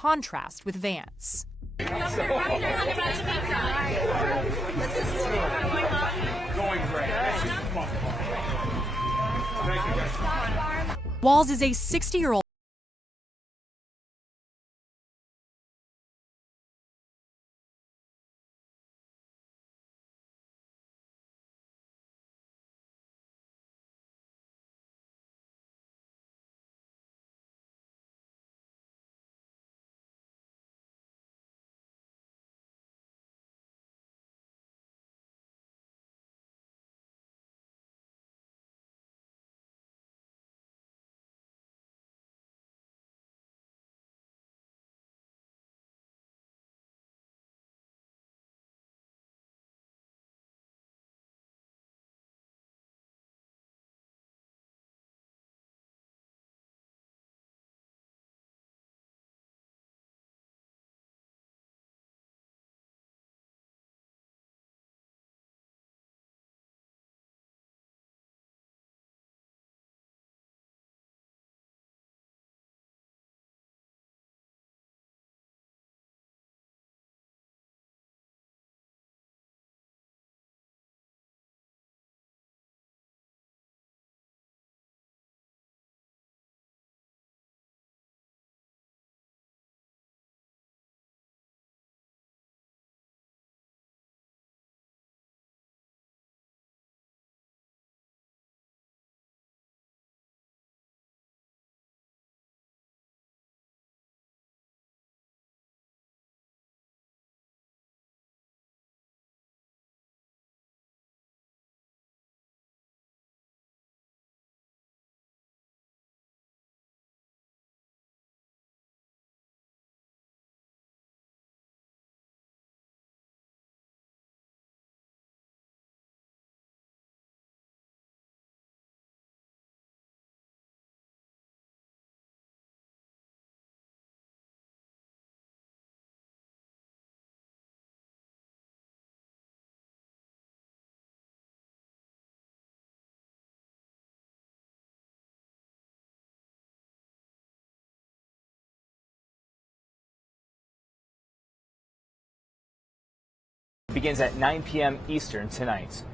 contrast with Vance. Walz is a 60-year-old. Begins at 9 p.m. Eastern tonight.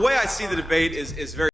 way I see the debate is very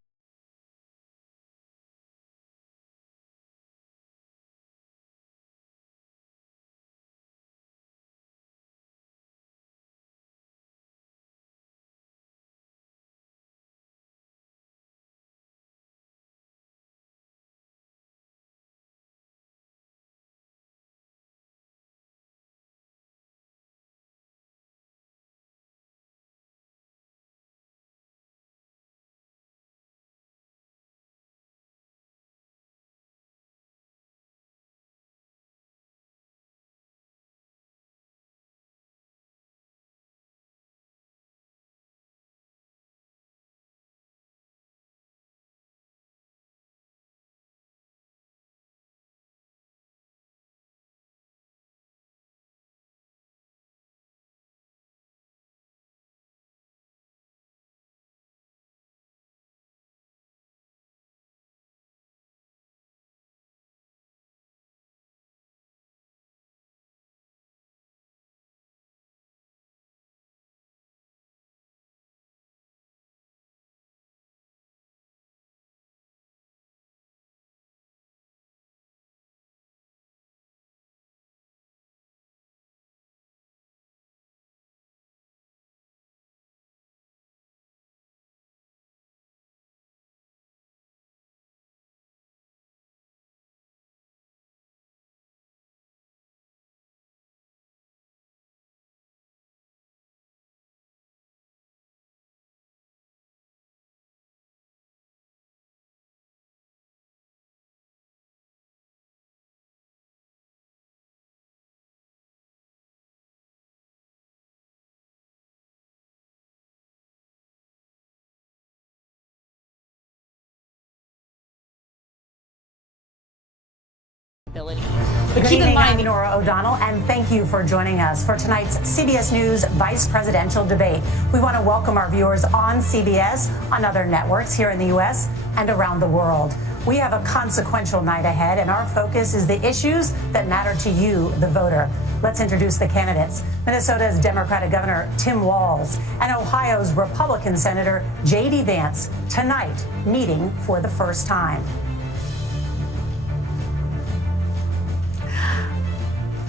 But keep in mind, I'm Nora O'Donnell, and thank you for joining us for tonight's CBS News Vice Presidential Debate. We want to welcome our viewers on CBS, on other networks here in the U.S. and around the world. We have a consequential night ahead, and our focus is the issues that matter to you, the voter. Let's introduce the candidates. Minnesota's Democratic Governor Tim Walz and Ohio's Republican Senator J.D. Vance tonight meeting for the first time.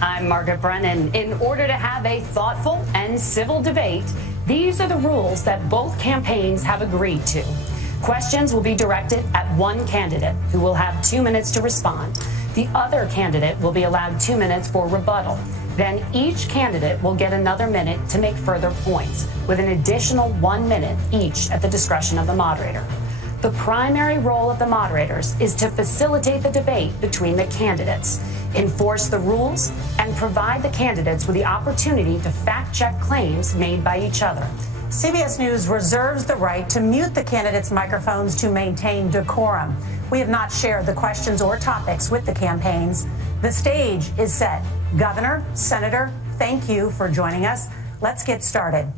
I'm Margaret Brennan. In order to have a thoughtful and civil debate, these are the rules that both campaigns have agreed to. Questions will be directed at one candidate, who will have 2 minutes to respond. The other candidate will be allowed 2 minutes for rebuttal. Then each candidate will get another minute to make further points, with an additional 1 minute each at the discretion of the moderator. The primary role of the moderators is to facilitate the debate between the candidates, enforce the rules, and provide the candidates with the opportunity to fact-check claims made by each other. CBS News reserves the right to mute the candidates' microphones to maintain decorum. We have not shared the questions or topics with the campaigns. The stage is set. Governor, Senator, thank you for joining us. Let's get started.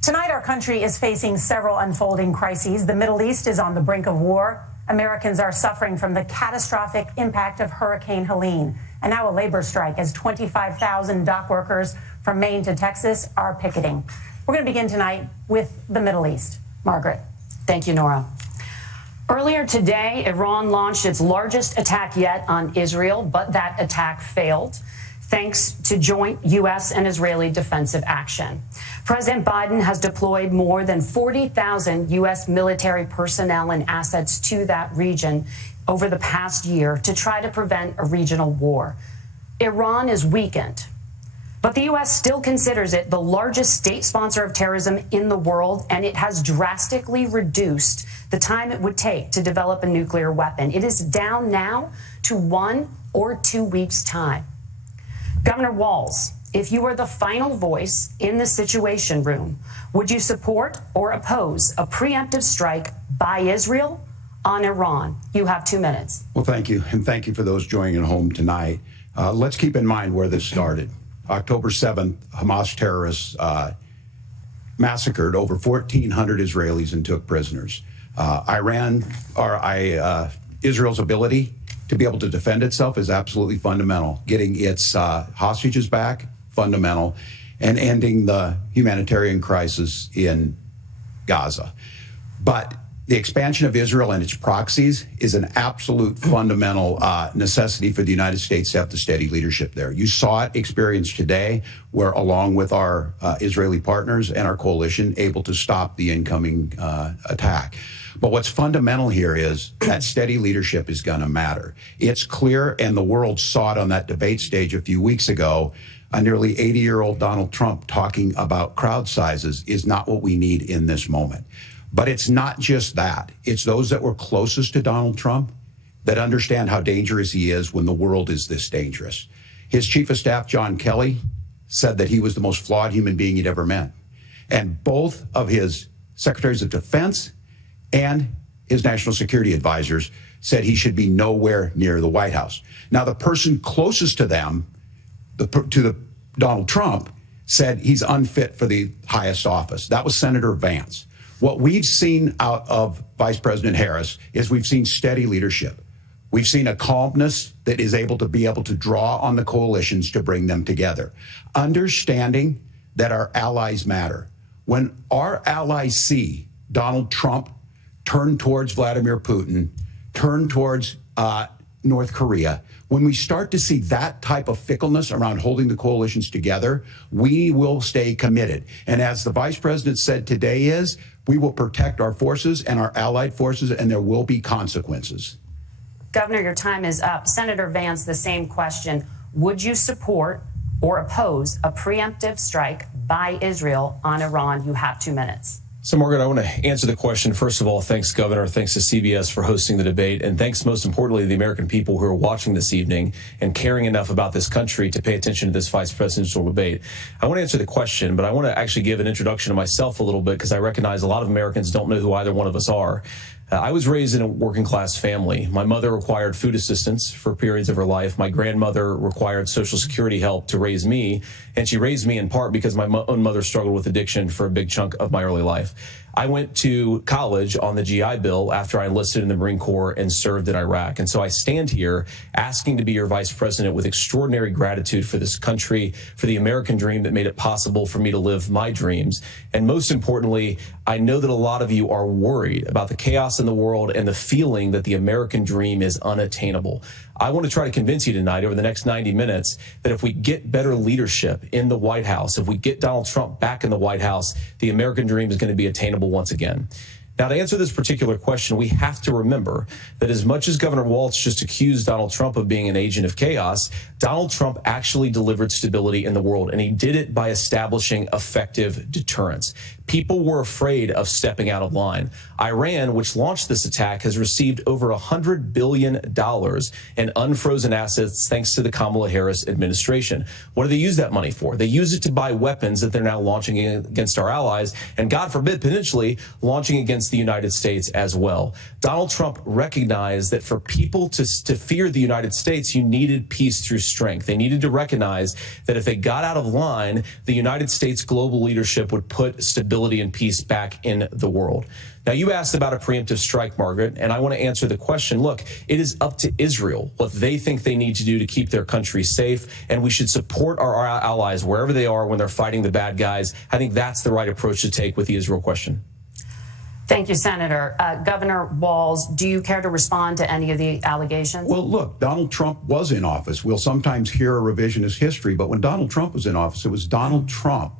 Tonight, our country is facing several unfolding crises. The Middle East is on the brink of war. Americans are suffering from the catastrophic impact of Hurricane Helene. And now a labor strike as 25,000 dock workers from Maine to Texas are picketing. We're going to begin tonight with the Middle East. Margaret. Thank you, Nora. Earlier today, Iran launched its largest attack yet on Israel, but that attack failed, thanks to joint U.S. and Israeli defensive action. President Biden has deployed more than 40,000 U.S. military personnel and assets to that region over the past year to try to prevent a regional war. Iran is weakened, but the U.S. still considers it the largest state sponsor of terrorism in the world, and it has drastically reduced the time it would take to develop a nuclear weapon. It is down now to 1 or 2 weeks' time. Governor Walz, if you were the final voice in the Situation Room, would you support or oppose a preemptive strike by Israel on Iran? You have 2 minutes. Well, thank you. And thank you for those joining at home tonight. Let's keep in mind where this started. October 7th, Hamas terrorists massacred over 1,400 Israelis and took prisoners. Israel's ability to be able to defend itself is absolutely fundamental. Getting its hostages back, fundamental, and ending the humanitarian crisis in Gaza. But the expansion of Israel and its proxies is an absolute fundamental necessity for the United States to have the steady leadership there. You saw it experienced today, where along with our Israeli partners and our coalition, able to stop the incoming attack. But what's fundamental here is that steady leadership is going to matter. It's clear, and the world saw it on that debate stage a few weeks ago. A nearly 80-year-old Donald Trump talking about crowd sizes is not what we need in this moment. But it's not just that. It's those that were closest to Donald Trump that understand how dangerous he is when the world is this dangerous. His chief of staff, John Kelly, said that he was the most flawed human being he'd ever met. And both of his secretaries of defense and his national security advisors said he should be nowhere near the White House. Now, the person closest to them, Donald Trump, said he's unfit for the highest office. That was Senator Vance. What we've seen out of Vice President Harris is we've seen steady leadership. We've seen a calmness that is able to draw on the coalitions to bring them together. Understanding that our allies matter. When our allies see Donald Trump turn towards Vladimir Putin, turn towards North Korea, when we start to see that type of fickleness around holding the coalitions together, we will stay committed. And as the Vice President said today we will protect our forces and our allied forces, and there will be consequences. Governor, your time is up. Senator Vance, the same question. Would you support or oppose a preemptive strike by Israel on Iran? You have 2 minutes. So, Margaret, I want to answer the question. First of all, thanks, Governor. Thanks to CBS for hosting the debate. And thanks, most importantly, to the American people who are watching this evening and caring enough about this country to pay attention to this vice presidential debate. I want to answer the question, but I want to actually give an introduction to myself a little bit, because I recognize a lot of Americans don't know who either one of us are. I was raised in a working class family. My mother required food assistance for periods of her life. My grandmother required Social Security help to raise me. And she raised me in part because my own mother struggled with addiction for a big chunk of my early life. I went to college on the GI Bill after I enlisted in the Marine Corps and served in Iraq. And so I stand here asking to be your vice president with extraordinary gratitude for this country, for the American dream that made it possible for me to live my dreams. And most importantly, I know that a lot of you are worried about the chaos in the world and the feeling that the American dream is unattainable. I want to try to convince you tonight over the next 90 minutes that if we get better leadership in the White House, if we get Donald Trump back in the White House, the American dream is going to be attainable once again. Now, to answer this particular question, we have to remember that as much as Governor Walz just accused Donald Trump of being an agent of chaos, Donald Trump actually delivered stability in the world, and he did it by establishing effective deterrence. People were afraid of stepping out of line. Iran, which launched this attack, has received over $100 billion in unfrozen assets thanks to the Kamala Harris administration. What do they use that money for? They use it to buy weapons that they're now launching against our allies, and God forbid, potentially launching against the United States as well. Donald Trump recognized that for people to fear the United States, you needed peace through strength. They needed to recognize that if they got out of line, the United States global leadership would put stability and peace back in the world. Now, you asked about a preemptive strike, Margaret, and I want to answer the question. Look, it is up to Israel what they think they need to do to keep their country safe, and we should support our allies wherever they are when they're fighting the bad guys. I think that's the right approach to take with the Israel question. Thank you, Senator. Governor Walz, do you care to respond to any of the allegations? Well, look, Donald Trump was in office. We'll sometimes hear a revisionist history, but when Donald Trump was in office, it was Donald Trump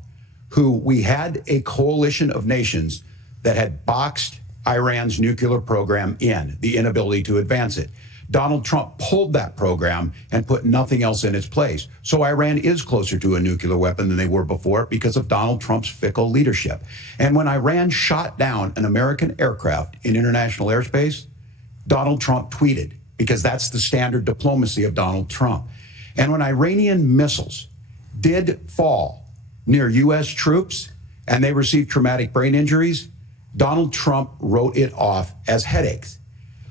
who we had a coalition of nations that had boxed Iran's nuclear program in, the inability to advance it. Donald Trump pulled that program and put nothing else in its place. So Iran is closer to a nuclear weapon than they were before because of Donald Trump's fickle leadership. And when Iran shot down an American aircraft in international airspace, Donald Trump tweeted, because that's the standard diplomacy of Donald Trump. And when Iranian missiles did fall near U.S. troops and they received traumatic brain injuries, Donald Trump wrote it off as headaches.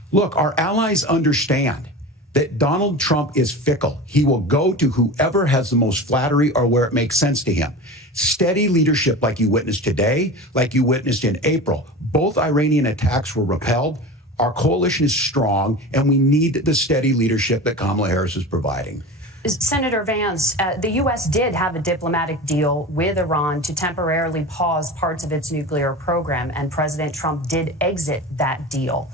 Look, our allies understand that Donald Trump is fickle. He will go to whoever has the most flattery or where it makes sense to him. Steady leadership like you witnessed today, like you witnessed in April. Both Iranian attacks were repelled. Our coalition is strong, and we need the steady leadership that Kamala Harris is providing. Senator Vance, the U.S. did have a diplomatic deal with Iran to temporarily pause parts of its nuclear program, and President Trump did exit that deal.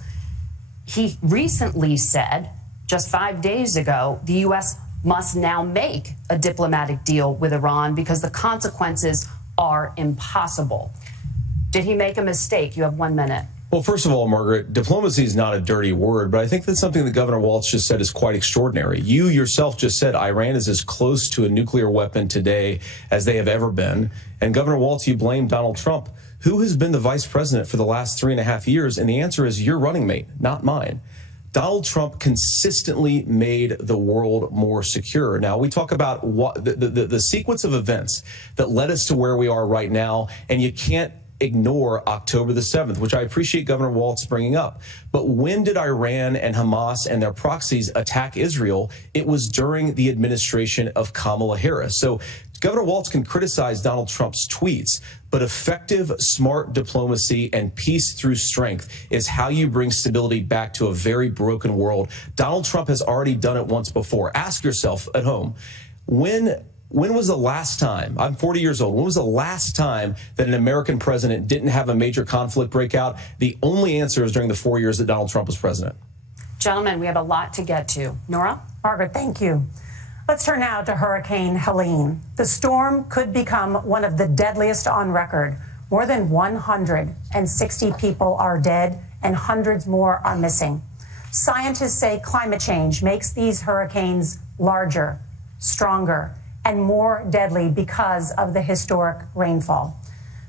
He recently said, just 5 days ago, the U.S. must now make a diplomatic deal with Iran because the consequences are impossible. Did he make a mistake? You have 1 minute. Well, first of all, Margaret, diplomacy is not a dirty word, but I think that's something that Governor Walz just said is quite extraordinary. You yourself just said Iran is as close to a nuclear weapon today as they have ever been. And Governor Walz, you blame Donald Trump. Who has been the vice president for the last 3.5 years? And the answer is your running mate, not mine. Donald Trump consistently made the world more secure. Now, we talk about what the sequence of events that led us to where we are right now, and you can't ignore October the 7th, which I appreciate Governor Walz bringing up. But when did Iran and Hamas and their proxies attack Israel? It was during the administration of Kamala Harris. So Governor Walz can criticize Donald Trump's tweets, but effective, smart diplomacy and peace through strength is how you bring stability back to a very broken world. Donald Trump has already done it once before. Ask yourself at home, when was the last time, I'm 40 years old, when was the last time that an American president didn't have a major conflict break out? The only answer is during the 4 years that Donald Trump was president. Gentlemen, we have a lot to get to. Nora? Margaret, thank you. Let's turn now to Hurricane Helene. The storm could become one of the deadliest on record. More than 160 people are dead and hundreds more are missing. Scientists say climate change makes these hurricanes larger, stronger, and more deadly because of the historic rainfall.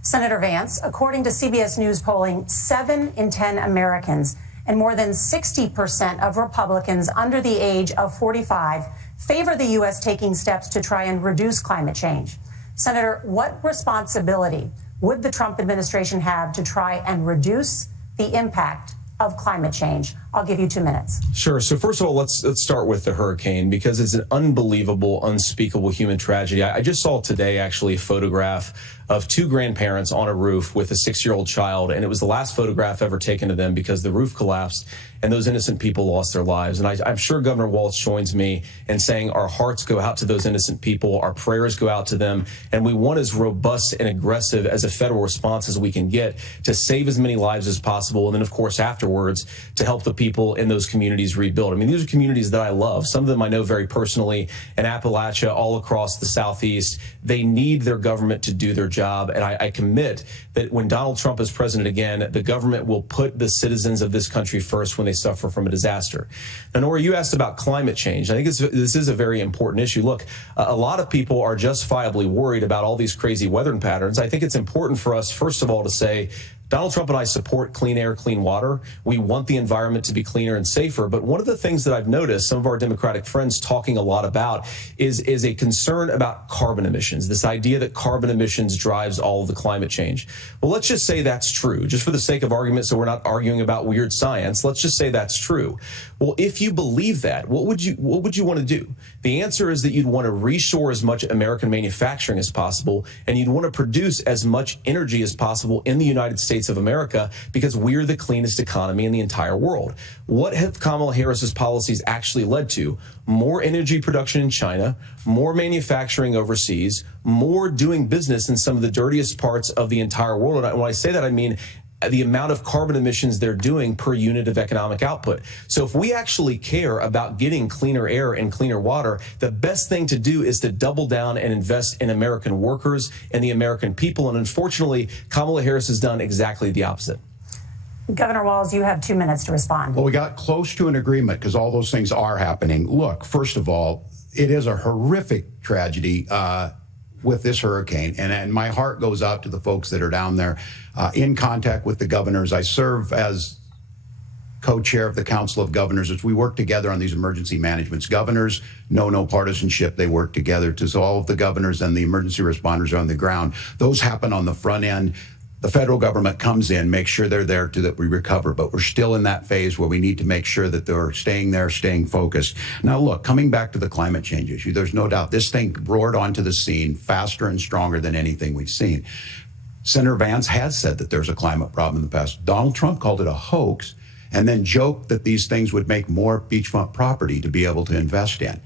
Senator Vance, according to CBS News polling, 7 in 10 Americans and more than 60% of Republicans under the age of 45 favor the U.S. taking steps to try and reduce climate change. Senator, what responsibility would the Trump administration have to try and reduce the impact of climate change? I'll give you 2 minutes. Sure. So first of all, let's start with the hurricane because it's an unbelievable, unspeakable human tragedy. I just saw today actually a photograph of 2 grandparents on a roof with a 6-year-old child, and it was the last photograph ever taken of them because the roof collapsed and those innocent people lost their lives. And I'm sure Governor Walz joins me in saying our hearts go out to those innocent people, our prayers go out to them, and we want as robust and aggressive as a federal response as we can get to save as many lives as possible, and then of course afterwards to help the people in those communities rebuild. I mean, these are communities that I love. Some of them I know very personally in Appalachia, all across the Southeast. They need their government to do their job, and I commit that when Donald Trump is president again, the government will put the citizens of this country first when they suffer from a disaster. Now, Nora, you asked about climate change. I think this is a very important issue. Look, a lot of people are justifiably worried about all these crazy weather patterns. I think it's important for us, first of all, to say Donald Trump and I support clean air, clean water. We want the environment to be cleaner and safer. But one of the things that I've noticed some of our Democratic friends talking a lot about is a concern about carbon emissions, this idea that carbon emissions drives all of the climate change. Well, let's just say that's true, just for the sake of argument, so we're not arguing about weird science. Let's just say that's true. Well, if you believe that, what would you want to do? The answer is that you'd want to reshore as much American manufacturing as possible, and you'd want to produce as much energy as possible in the United States of America because we're the cleanest economy in the entire world. What have Kamala Harris's policies actually led to? More energy production in China, more manufacturing overseas, more doing business in some of the dirtiest parts of the entire world. And when I say that, I mean the amount of carbon emissions they're doing per unit of economic output. So if we actually care about getting cleaner air and cleaner water, the best thing to do is to double down and invest in American workers and the American people. And unfortunately, Kamala Harris has done exactly the opposite. Governor Walz, you have 2 minutes to respond. Well, we got close to an agreement because all those things are happening. Look, first of all, it is a horrific tragedy with this hurricane. And my heart goes out to the folks that are down there in contact with the governors. I serve as co-chair of the Council of Governors as we work together on these emergency managements. Governors know no partisanship. They work together. So all of the governors and the emergency responders are on the ground. Those happen on the front end. The federal government comes in, makes sure they're there to that we recover, but we're still in that phase where we need to make sure that they're staying there, staying focused. Now, look, coming back to the climate change issue, there's no doubt this thing roared onto the scene faster and stronger than anything we've seen. Senator Vance has said that there's a climate problem in the past. Donald Trump called it a hoax and then joked that these things would make more beachfront property to be able to invest in.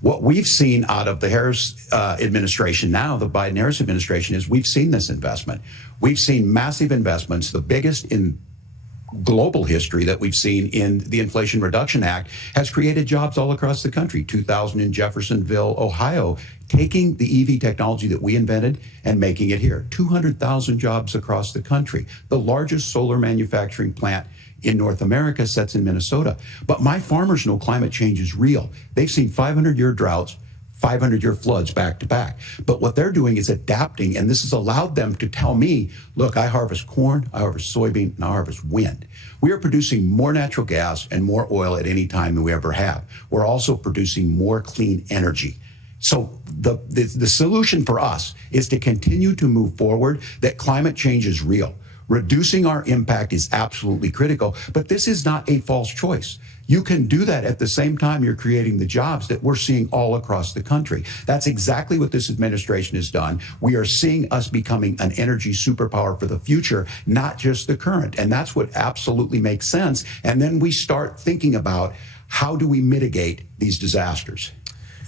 What we've seen out of the Harris administration now, the Biden-Harris administration, is we've seen this investment. We've seen massive investments, the biggest in global history that we've seen in the Inflation Reduction Act, has created jobs all across the country. 2,000 in Jeffersonville, Ohio, taking the EV technology that we invented and making it here. 200,000 jobs across the country. The largest solar manufacturing plant in North America sits in Minnesota. But my farmers know climate change is real. They've seen 500-year droughts, 500-year floods back to back. But what they're doing is adapting, and this has allowed them to tell me, look, I harvest corn, I harvest soybean, and I harvest wind. We are producing more natural gas and more oil at any time than we ever have. We're also producing more clean energy. So the solution for us is to continue to move forward, that climate change is real. Reducing our impact is absolutely critical, but this is not a false choice. You can do that at the same time you're creating the jobs that we're seeing all across the country. That's exactly what this administration has done. We are seeing us becoming an energy superpower for the future, not just the current. And that's what absolutely makes sense. And then we start thinking about how do we mitigate these disasters.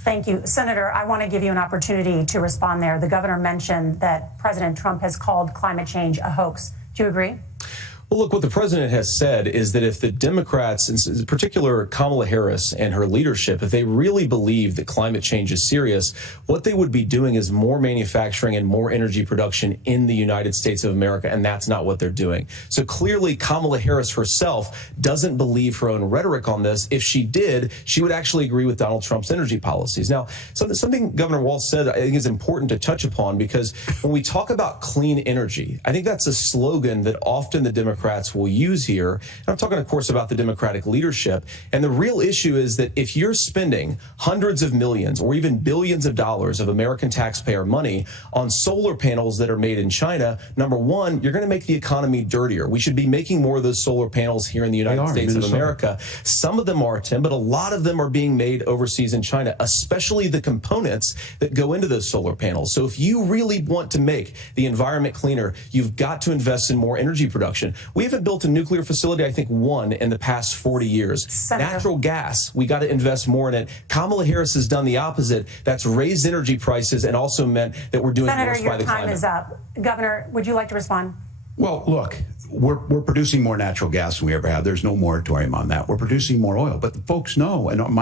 Thank you. Senator, I want to give you an opportunity to respond there. The governor mentioned that President Trump has called climate change a hoax. Do you agree? Well, look, what the president has said is that if the Democrats, in particular Kamala Harris and her leadership, if they really believe that climate change is serious, what they would be doing is more manufacturing and more energy production in the United States of America, and that's not what they're doing. So clearly, Kamala Harris herself doesn't believe her own rhetoric on this. If she did, she would actually agree with Donald Trump's energy policies. Now, something Governor Walz said I think is important to touch upon, because when we talk about clean energy, I think that's a slogan that often the Democrats will use here. And I'm talking, of course, about the Democratic leadership. And the real issue is that if you're spending hundreds of millions or even billions of dollars of American taxpayer money on solar panels that are made in China, number one, you're going to make the economy dirtier. We should be making more of those solar panels here in the United States of America. Some of them are, Tim, but a lot of them are being made overseas in China, especially the components that go into those solar panels. So if you really want to make the environment cleaner, you've got to invest in more energy production. We haven't built a nuclear facility, I think, one in the past 40 years. Senator. Natural gas, we got to invest more in it. Kamala Harris has done the opposite. That's raised energy prices and also meant that we're doing worse by the climate. Senator, your time is up. Governor, would you like to respond? Well, look, we're producing more natural gas than we ever have. There's no moratorium on that. We're producing more oil. But the folks know, and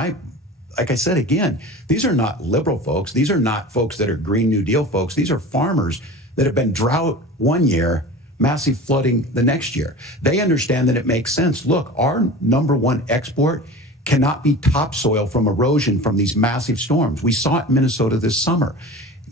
like I said again, these are not liberal folks. These are not folks that are Green New Deal folks. These are farmers that have been drought one year, massive flooding the next year. They understand that it makes sense. Look, our #1 export cannot be topsoil from erosion from these massive storms. We saw it in Minnesota this summer.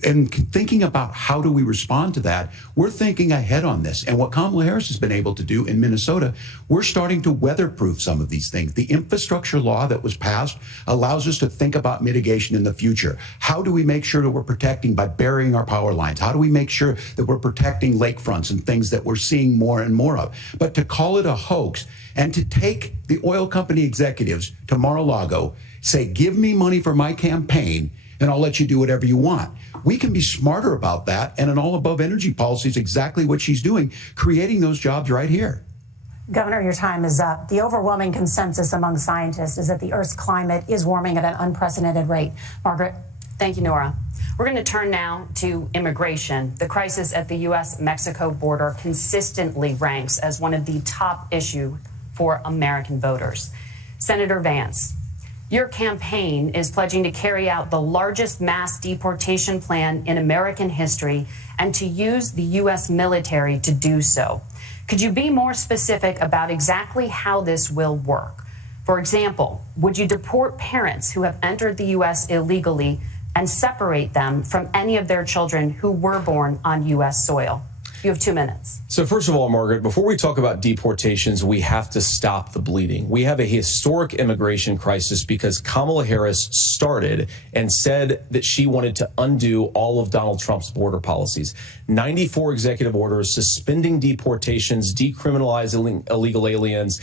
And thinking about how do we respond to that, we're thinking ahead on this. And what Kamala Harris has been able to do in Minnesota, we're starting to weatherproof some of these things. The infrastructure law that was passed allows us to think about mitigation in the future. How do we make sure that we're protecting by burying our power lines? How do we make sure that we're protecting lakefronts and things that we're seeing more and more of? But to call it a hoax and to take the oil company executives to Mar-a-Lago, say, give me money for my campaign, and I'll let you do whatever you want. We can be smarter about that, and an all-above energy policy is exactly what she's doing, creating those jobs right here. Governor, your time is up. The overwhelming consensus among scientists is that the Earth's climate is warming at an unprecedented rate. Margaret? Thank you, Nora. We're going to turn now to immigration. The crisis at the U.S.-Mexico border consistently ranks as one of the top issues for American voters. Senator Vance, your campaign is pledging to carry out the largest mass deportation plan in American history and to use the U.S. military to do so. Could you be more specific about exactly how this will work? For example, would you deport parents who have entered the U.S. illegally and separate them from any of their children who were born on U.S. soil? You have 2 minutes. So first of all, Margaret, before we talk about deportations, we have to stop the bleeding. We have a historic immigration crisis because Kamala Harris started and said that she wanted to undo all of Donald Trump's border policies. 94 executive orders suspending deportations, decriminalizing illegal aliens,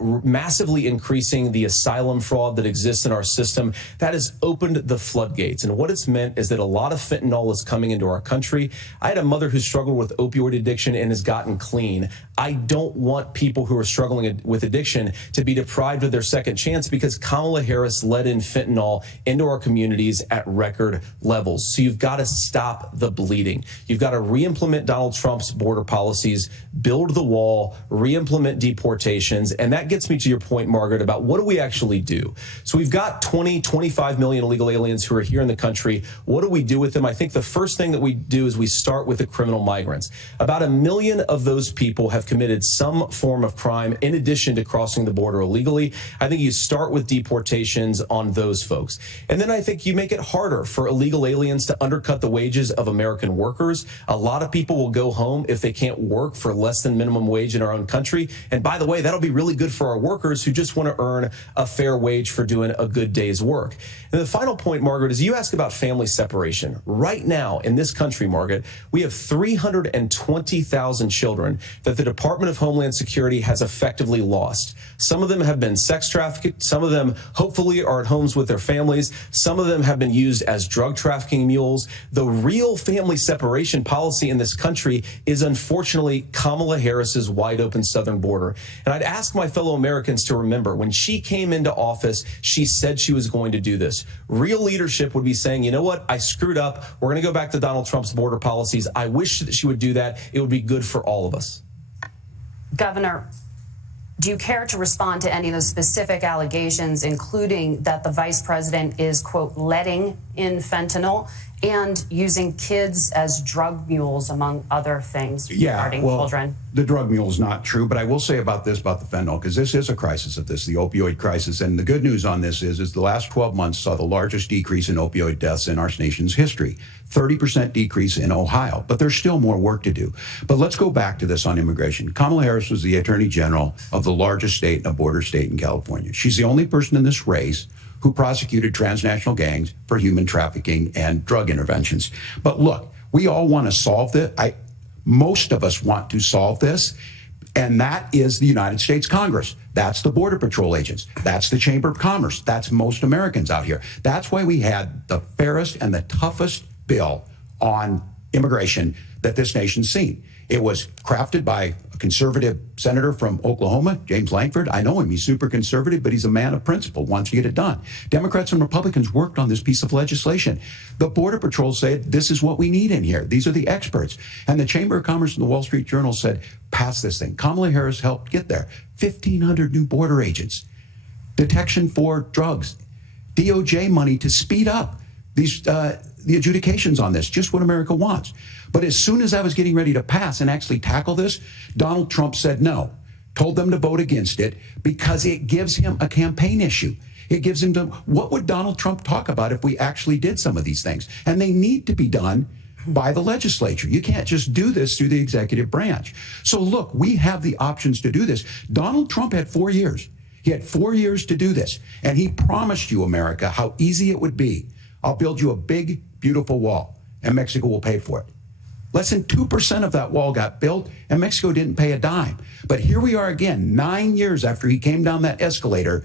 massively increasing the asylum fraud that exists in our system. That has opened the floodgates. And what it's meant is that a lot of fentanyl is coming into our country. I had a mother who struggled with opioid addiction and has gotten clean. I don't want people who are struggling with addiction to be deprived of their second chance because Kamala Harris let in fentanyl into our communities at record levels. So you've got to stop the bleeding. You've got to re-implement Donald Trump's border policies, build the wall, re-implement deportations. And that gets me to your point, Margaret, about what do we actually do? So we've got 25 million illegal aliens who are here in the country. What do we do with them? I think the first thing that we do is we start with the criminal migrants. About 1 million of those people have committed some form of crime in addition to crossing the border illegally. I think you start with deportations on those folks. And then I think you make it harder for illegal aliens to undercut the wages of American workers. A lot of people will go home if they can't work for less than minimum wage in our own country. And by the way, that'll be really good for our workers who just want to earn a fair wage for doing a good day's work. And the final point, Margaret, is you ask about family separation. Right now in this country, Margaret, we have 320,000 children that the Department of Homeland Security has effectively lost. Some of them have been sex trafficked. Some of them hopefully are at homes with their families. Some of them have been used as drug trafficking mules. The real family separation policy in this country is unfortunately Kamala Harris's wide open southern border. And I'd ask my fellow Americans to remember when she came into office, she said she was going to do this. Real leadership would be saying, you know what, I screwed up. We're going to go back to Donald Trump's border policies. I wish that she would do that. It would be good for all of us. Governor, do you care to respond to any of the specific allegations, including that the vice president is, quote, letting in fentanyl and using kids as drug mules, among other things regarding children? The drug mule is not true, but I will say about this, about the fentanyl, because this is a crisis of this, the opioid crisis. And the good news on this is the last 12 months saw the largest decrease in opioid deaths in our nation's history. 30% decrease in Ohio, but there's still more work to do. But let's go back to this on immigration. Kamala Harris was the Attorney General of the largest state and a border state in California. She's the only person in this race who prosecuted transnational gangs for human trafficking and drug interventions. But look, we all want to solve this. Most of us want to solve this, and that is the United States Congress. That's the Border Patrol agents. That's the Chamber of Commerce. That's most Americans out here. That's why we had the fairest and the toughest bill on immigration that this nation's seen. It was crafted by a conservative senator from Oklahoma, James Lankford. I know him. He's super conservative, but he's a man of principle, wants to get it done. Democrats and Republicans worked on this piece of legislation. The Border Patrol said, this is what we need in here. These are the experts. And the Chamber of Commerce and the Wall Street Journal said, pass this thing. Kamala Harris helped get there. 1,500 new border agents. Detection for drugs. DOJ money to speed up these the adjudications on this, just what America wants. But as soon as I was getting ready to pass and actually tackle this, Donald Trump said no, told them to vote against it because it gives him a campaign issue. It gives him to, what would Donald Trump talk about if we actually did some of these things? And they need to be done by the legislature. You can't just do this through the executive branch. So look, we have the options to do this. Donald Trump had 4 years. He had 4 years to do this. And he promised you, America, how easy it would be. I'll build you a big, beautiful wall, and Mexico will pay for it. Less than 2% of that wall got built, and Mexico didn't pay a dime. But here we are again, 9 years after he came down that escalator,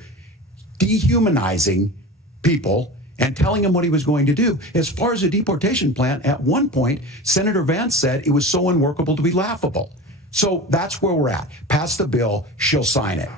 dehumanizing people and telling them what he was going to do. As far as the deportation plan, at one point, Senator Vance said it was so unworkable to be laughable. So that's where we're at. Pass the bill, she'll sign it.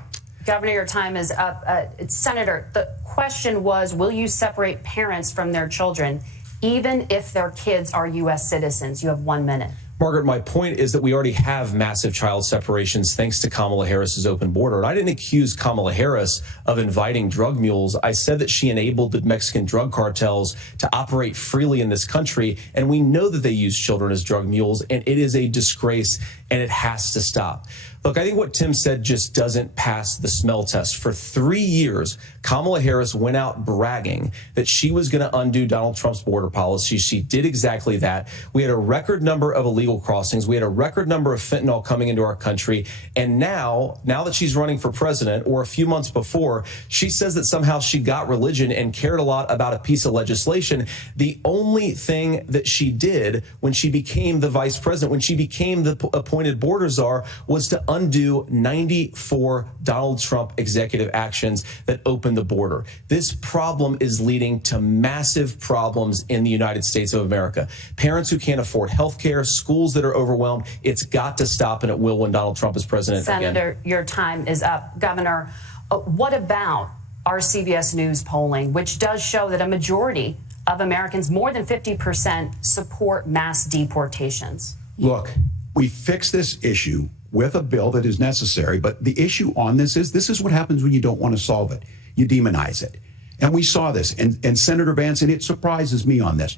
Governor, your time is up. Senator, the question was, will you separate parents from their children, even if their kids are U.S. citizens? You have 1 minute. Margaret, my point is that we already have massive child separations thanks to Kamala Harris's open border. And I didn't accuse Kamala Harris of inviting drug mules. I said that she enabled the Mexican drug cartels to operate freely in this country. And we know that they use children as drug mules, and it is a disgrace, and it has to stop. Look, I think what Tim said just doesn't pass the smell test. For 3 years, Kamala Harris went out bragging that she was going to undo Donald Trump's border policy. She did exactly that. We had a record number of illegal crossings. We had a record number of fentanyl coming into our country. And now that she's running for president, or a few months before, she says that somehow she got religion and cared a lot about a piece of legislation. The only thing that she did when she became the vice president, when she became the appointed border czar, was to undo 94 Donald Trump executive actions that opened the border. This problem is leading to massive problems in the United States of America. Parents who can't afford health care, schools schools that are overwhelmed. It's got to stop, and it will when Donald Trump is president Senator, again. your time is up. Governor, what about our CBS News polling, which does show that a majority of Americans, more than 50%, support mass deportations? Look, we fix this issue with a bill that is necessary, but the issue on this is what happens when you don't want to solve it. You demonize it. And we saw this, and Senator Vance, and it surprises me on this,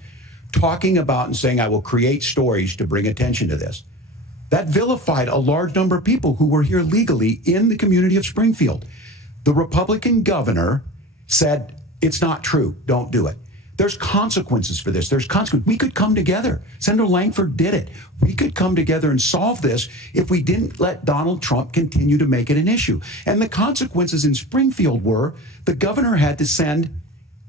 talking about and saying, I will create stories to bring attention to this. That vilified a large number of people who were here legally in the community of Springfield. The Republican governor said, it's not true, don't do it. There's consequences for this. There's consequences. We could come together. Senator Langford did it. We could come together and solve this if we didn't let Donald Trump continue to make it an issue. And the consequences in Springfield were the governor had to send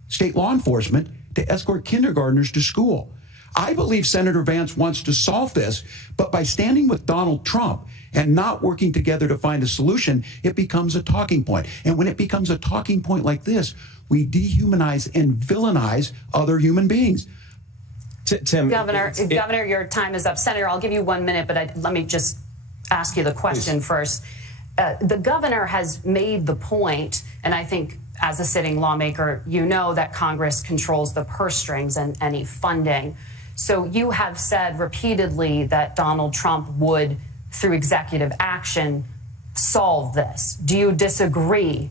state law enforcement to escort kindergartners to school. I believe Senator Vance wants to solve this, but by standing with Donald Trump and not working together to find a solution, it becomes a talking point. And when it becomes a talking point like this, we dehumanize and villainize other human beings. Tim, Governor, your time is up. Senator, I'll give you 1 minute, but let me just ask you the question first. The governor has made the point, and I think as a sitting lawmaker, you know that Congress controls the purse strings and any funding. So you have said repeatedly that Donald Trump would, through executive action, solve this. Do you disagree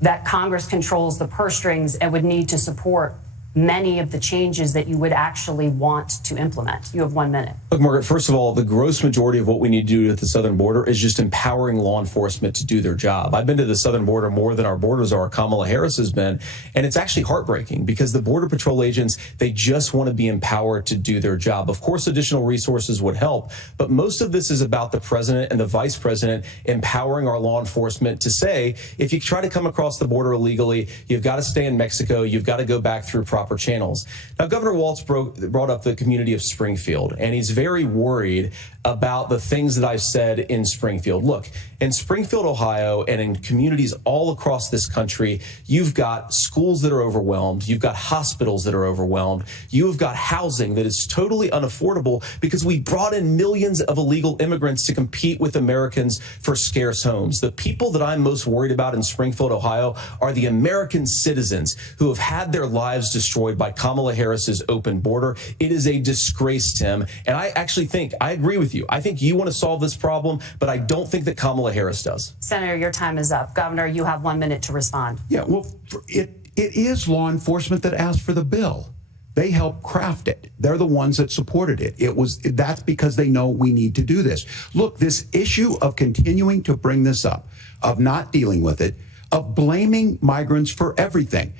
that Congress controls the purse strings and would need to support many of the changes that you would actually want to implement? You have 1 minute. Look, Margaret, first of all, the gross majority of what we need to do at the southern border is just empowering law enforcement to do their job. I've been to the southern border more than our borders are. Kamala Harris has been, and it's actually heartbreaking because the Border Patrol agents, they just want to be empowered to do their job. Of course, additional resources would help, but most of this is about the president and the vice president empowering our law enforcement to say, if you try to come across the border illegally, you've got to stay in Mexico, you've got to go back through proper channels. Now, Governor Walz brought up the community of Springfield, and he's very worried about the things that I've said in Springfield. Look, in Springfield, Ohio, and in communities all across this country, you've got schools that are overwhelmed. You've got hospitals that are overwhelmed. You've got housing that is totally unaffordable because we brought in millions of illegal immigrants to compete with Americans for scarce homes. The people that I'm most worried about in Springfield, Ohio, are the American citizens who have had their lives destroyed by Kamala Harris's open border. It is a disgrace, Tim. And I actually think, I agree with you. I think you want to solve this problem, but I don't think that Kamala Harris does. Senator, your time is up. Governor, you have 1 minute to respond. Yeah, well, it is law enforcement that asked for the bill. They helped craft it. They're the ones that supported it. That's because they know we need to do this. Look, this issue of continuing to bring this up, of not dealing with it, of blaming migrants for everything.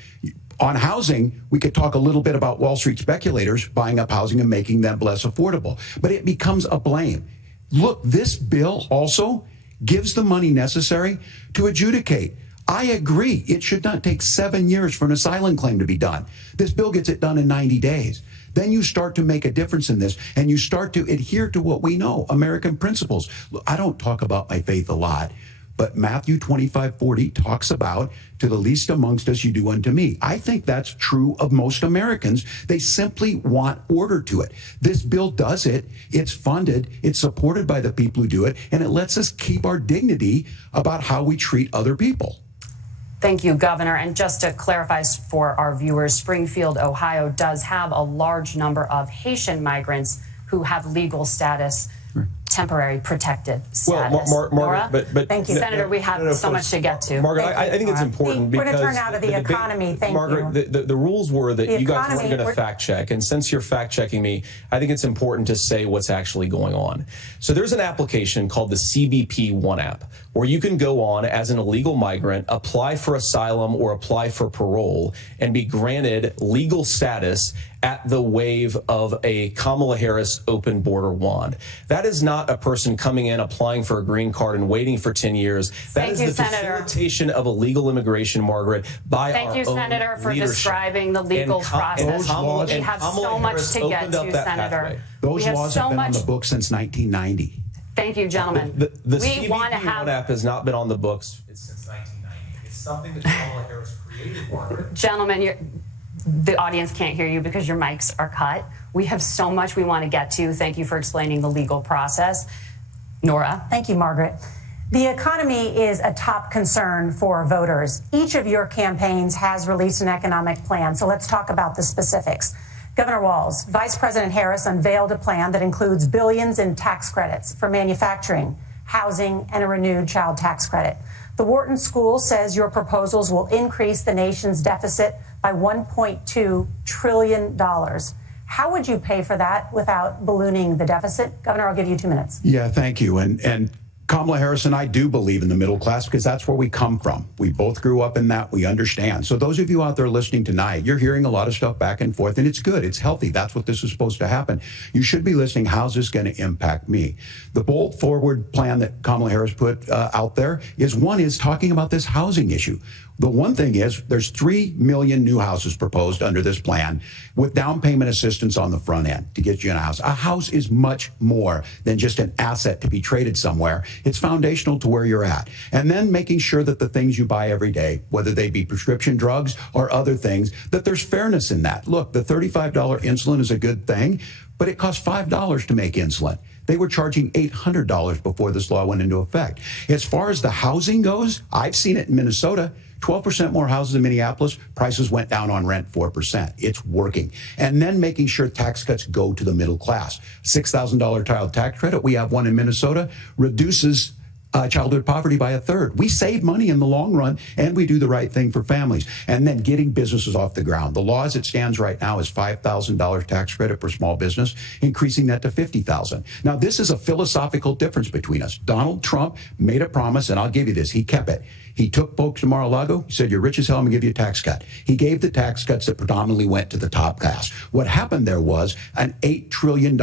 On housing, we could talk a little bit about Wall Street speculators buying up housing and making them less affordable, but it becomes a blame. Look, this bill also gives the money necessary to adjudicate. I agree. It should not take 7 years for an asylum claim to be done. This bill gets it done in 90 days. Then you start to make a difference in this, and you start to adhere to what we know, American principles. Look, I don't talk about my faith a lot, but Matthew 25:40 talks about, to the least amongst us you do unto me. I think that's true of most Americans. They simply want order to it. This bill does it. It's funded. It's supported by the people who do it. And it lets us keep our dignity about how we treat other people. Thank you, Governor. And just to clarify for our viewers, Springfield, Ohio does have a large number of Haitian migrants who have legal status, temporary protected status. Well, Margaret, but thank you, Senator. We have so much to get to. Margaret, I think it's important because we're going to turn out of the economy. Thank Margaret, you. The rules were that you guys weren't going to fact check, and since you're fact checking me, I think it's important to say what's actually going on. So there's an application called the CBP One app, where you can go on as an illegal migrant, apply for asylum or apply for parole, and be granted legal status at the wave of a Kamala Harris open border wand. That is not a person coming in, applying for a green card and waiting for 10 years. That is the facilitation of illegal immigration, Margaret, by our own Thank you, Senator, for leadership. Describing the legal process. We have so much to get to, Senator. Those laws have been on the books since 1990. Thank you, gentlemen. The CBP One app has not been on the books since 1990. It's something that Kamala Harris created, Margaret. Gentlemen, the audience can't hear you because your mics are cut. We have so much we want to get to. Thank you for explaining the legal process. Nora. Thank you, Margaret. The economy is a top concern for voters. Each of your campaigns has released an economic plan, so let's talk about the specifics. Governor Walz, Vice President Harris unveiled a plan that includes billions in tax credits for manufacturing, housing, and a renewed child tax credit. The Wharton School says your proposals will increase the nation's deficit by $1.2 trillion. How would you pay for that without ballooning the deficit? Governor, I'll give you 2 minutes. Yeah, thank you. And Kamala Harris and I do believe in the middle class because that's where we come from. We both grew up in that. We understand. So those of you out there listening tonight, you're hearing a lot of stuff back and forth, and it's good. It's healthy. That's what this is supposed to happen. You should be listening. How's this going to impact me? The bold forward plan that Kamala Harris put out there is talking about this housing issue. The one thing is there's 3 million new houses proposed under this plan with down payment assistance on the front end to get you in a house. A house is much more than just an asset to be traded somewhere. It's foundational to where you're at. And then making sure that the things you buy every day, whether they be prescription drugs or other things, that there's fairness in that. Look, the $35 insulin is a good thing, but it costs $5 to make insulin. They were charging $800 before this law went into effect. As far as the housing goes, I've seen it in Minnesota. 12% more houses in Minneapolis, prices went down on rent 4%. It's working. And then making sure tax cuts go to the middle class. $6,000 child tax credit, we have one in Minnesota, reduces childhood poverty by 1/3. We save money in the long run, and we do the right thing for families. And then getting businesses off the ground. The law as it stands right now is $5,000 tax credit for small business, increasing that to $50,000. Now, this is a philosophical difference between us. Donald Trump made a promise, and I'll give you this. He kept it. He took folks to Mar-a-Lago. He said, you're rich as hell, I'm going to give you a tax cut. He gave the tax cuts that predominantly went to the top class. What happened there was an $8 trillion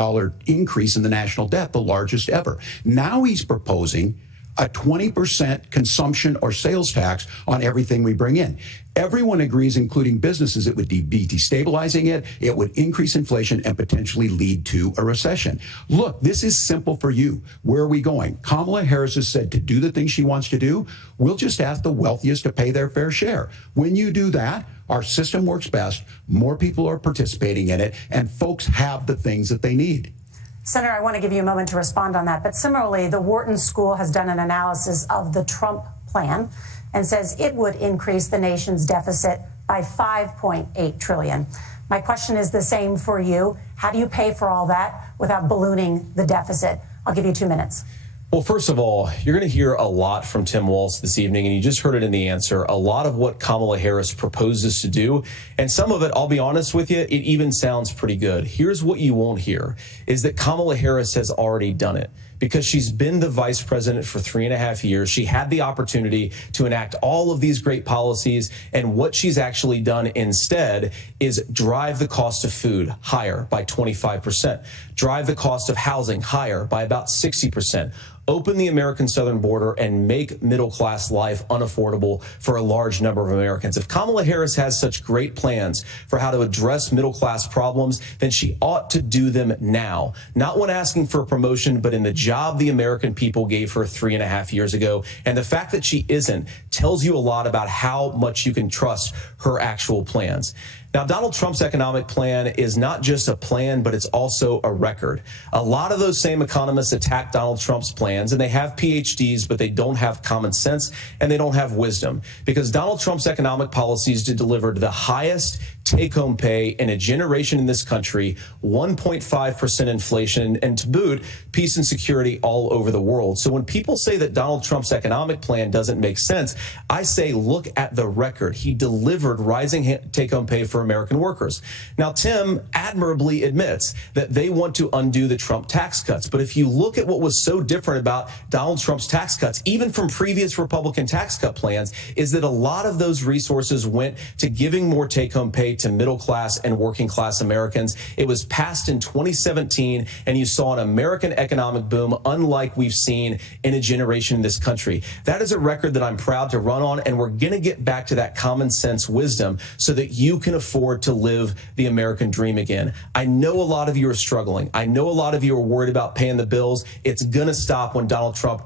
increase in the national debt, the largest ever. Now he's proposing a 20% consumption or sales tax on everything we bring in. Everyone agrees, including businesses, it would be destabilizing it, it would increase inflation and potentially lead to a recession. Look, this is simple for you. Where are we going? Kamala Harris has said to do the things she wants to do, we'll just ask the wealthiest to pay their fair share. When you do that, our system works best, more people are participating in it, and folks have the things that they need. Senator, I want to give you a moment to respond on that. But similarly, the Wharton School has done an analysis of the Trump plan and says it would increase the nation's deficit by $5.8 trillion. My question is the same for you. How do you pay for all that without ballooning the deficit? I'll give you 2 minutes. Well, first of all, you're going to hear a lot from Tim Walz this evening, and you just heard it in the answer, a lot of what Kamala Harris proposes to do. And some of it, I'll be honest with you, it even sounds pretty good. Here's what you won't hear, is that Kamala Harris has already done it. Because she's been the vice president for 3.5 years. She had the opportunity to enact all of these great policies. And what she's actually done instead is drive the cost of food higher by 25%, drive the cost of housing higher by about 60%. Open the American southern border and make middle-class life unaffordable for a large number of Americans. If Kamala Harris has such great plans for how to address middle-class problems, then she ought to do them now. Not when asking for a promotion, but in the job the American people gave her 3.5 years ago. And the fact that she isn't tells you a lot about how much you can trust her actual plans. Now, Donald Trump's economic plan is not just a plan, but it's also a record. A lot of those same economists attack Donald Trump's plans, and they have PhDs, but they don't have common sense and they don't have wisdom. Because Donald Trump's economic policies delivered the highest take-home pay in a generation in this country, 1.5% inflation, and to boot, peace and security all over the world. So when people say that Donald Trump's economic plan doesn't make sense, I say look at the record. He delivered rising take-home pay for American workers. Now, Tim admirably admits that they want to undo the Trump tax cuts. But if you look at what was so different about Donald Trump's tax cuts, even from previous Republican tax cut plans, is that a lot of those resources went to giving more take-home pay to middle class and working class Americans. It was passed in 2017, and you saw an American economic boom unlike we've seen in a generation in this country. That is a record that I'm proud to run on, and we're going to get back to that common sense wisdom so that you can afford to live the American dream again. I know a lot of you are struggling. I know a lot of you are worried about paying the bills. It's going to stop when Donald Trump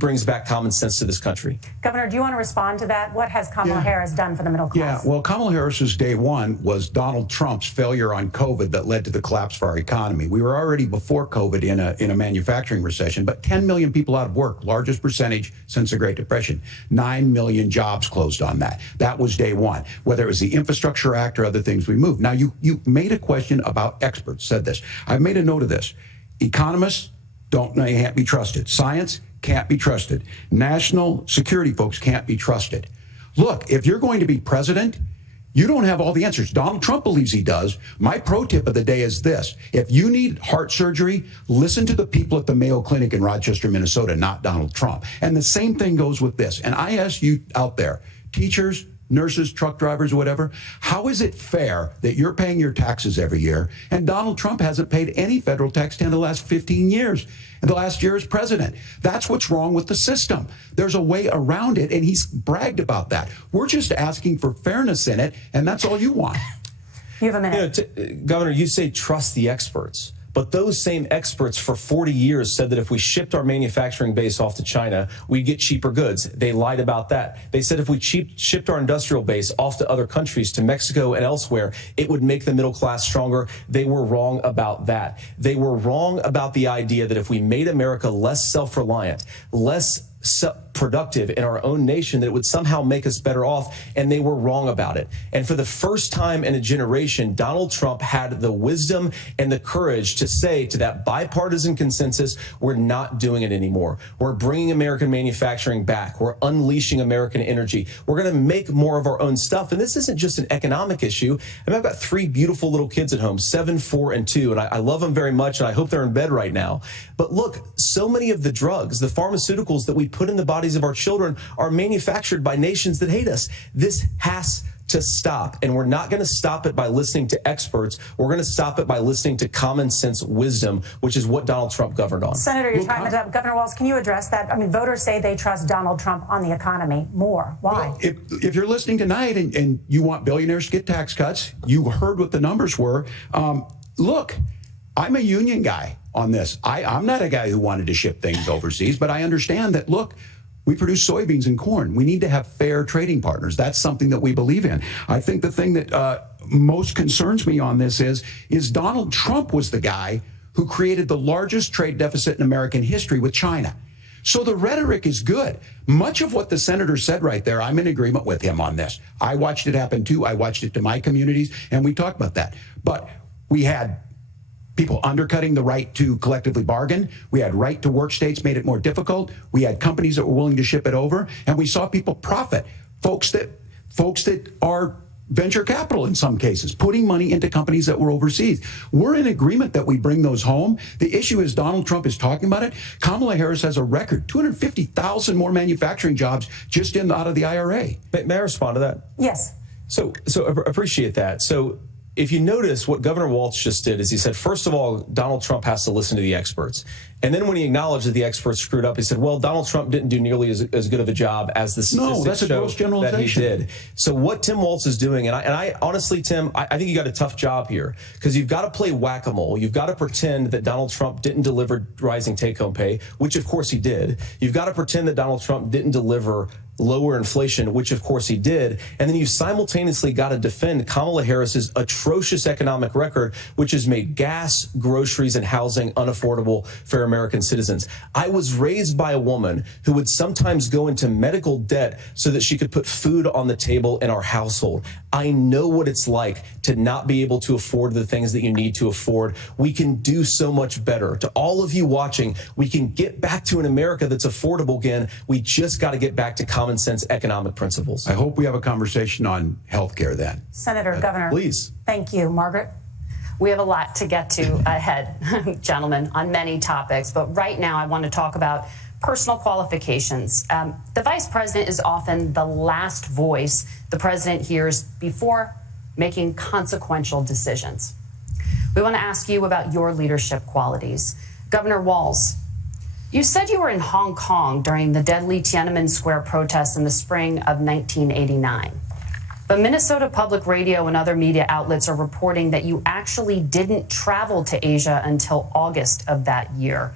brings back common sense to this country. Governor, do you want to respond to that? What has Kamala Harris done for the middle class? Yeah, well, Kamala Harris's day one was Donald Trump's failure on COVID that led to the collapse of our economy. We were already before COVID in a manufacturing recession, but 10 million people out of work, largest percentage since the Great Depression. 9 million jobs closed on that. That was day one. Whether it was the Infrastructure Act or other things we moved. Now, you made a question about experts, said this. I've made a note of this. Economists can't be trusted. Science can't be trusted. National security folks can't be trusted. Look, if you're going to be president, you don't have all the answers. Donald Trump believes he does. My pro tip of the day is this. If you need heart surgery, listen to the people at the Mayo Clinic in Rochester, Minnesota, not Donald Trump. And the same thing goes with this. And I ask you out there, teachers, nurses, truck drivers, whatever, how is it fair that you're paying your taxes every year and Donald Trump hasn't paid any federal tax in the last 15 years? And the last year as president. That's what's wrong with the system. There's a way around it, and he's bragged about that. We're just asking for fairness in it, and that's all you want. You have a minute. Governor, you say trust the experts. But those same experts for 40 years said that if we shipped our manufacturing base off to China, we'd get cheaper goods. They lied about that. They said if we shipped our industrial base off to other countries, to Mexico and elsewhere, it would make the middle class stronger. They were wrong about that. They were wrong about the idea that if we made America less self-reliant, less productive in our own nation, that it would somehow make us better off, and they were wrong about it. And for the first time in a generation, Donald Trump had the wisdom and the courage to say to that bipartisan consensus, we're not doing it anymore. We're bringing American manufacturing back. We're unleashing American energy. We're going to make more of our own stuff. And this isn't just an economic issue. I mean, I've got 3 beautiful little kids at home, 7, 4, and 2, and I love them very much, and I hope they're in bed right now. But look, so many of the drugs, the pharmaceuticals that we put in the bodies of our children are manufactured by nations that hate us. This has to stop, and we're not going to stop it by listening to experts. We're going to stop it by listening to common sense wisdom, which is what Donald Trump governed on. Senator, your time is up. Governor Walz, can you address that? I mean, voters say they trust Donald Trump on the economy more. Why? Well, if you're listening tonight and you want billionaires to get tax cuts, you heard what the numbers were. Look, I'm a union guy on this. I'm not a guy who wanted to ship things overseas, but I understand that, look, we produce soybeans and corn. We need to have fair trading partners. That's something that we believe in. I think the thing that most concerns me on this is Donald Trump was the guy who created the largest trade deficit in American history with China. So the rhetoric is good. Much of what the senator said right there, I'm in agreement with him on this. I watched it happen too. I watched it to my communities, and we talked about that. But we had people undercutting the right to collectively bargain. We had right to work states made it more difficult. We had companies that were willing to ship it over, and we saw people profit. Folks that are venture capital in some cases, putting money into companies that were overseas. We're in agreement that we bring those home. The issue is Donald Trump is talking about it. Kamala Harris has a record, 250,000 more manufacturing jobs just out of the IRA. May I respond to that? Yes. So appreciate that. So if you notice, what Governor Walz just did is he said, first of all, Donald Trump has to listen to the experts. And then when he acknowledged that the experts screwed up, he said, well, Donald Trump didn't do nearly as good of a job as the statistics show that he did. So what Tim Walz is doing, and I honestly, Tim, I think you got a tough job here, because you've got to play whack-a-mole. You've got to pretend that Donald Trump didn't deliver rising take-home pay, which of course he did. You've got to pretend that Donald Trump didn't deliver lower inflation, which of course he did. And then you simultaneously got to defend Kamala Harris's atrocious economic record, which has made gas, groceries, and housing unaffordable for American citizens. I was raised by a woman who would sometimes go into medical debt so that she could put food on the table in our household. I know what it's like to not be able to afford the things that you need to afford. We can do so much better. To all of you watching, we can get back to an America that's affordable again. We just got to get back to common sense economic principles. I hope we have a conversation on health care then. Senator, Governor. Please. Thank you. Margaret? We have a lot to get to ahead, gentlemen, on many topics. But right now, I want to talk about personal qualifications. The vice president is often the last voice the president hears before making consequential decisions. We want to ask you about your leadership qualities. Governor Walz, you said you were in Hong Kong during the deadly Tiananmen Square protests in the spring of 1989. But Minnesota Public Radio and other media outlets are reporting that you actually didn't travel to Asia until August of that year.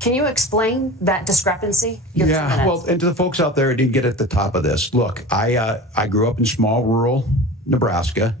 Can you explain that discrepancy? Yeah, well, and to the folks out there who didn't get at the top of this, look, I grew up in small rural Nebraska,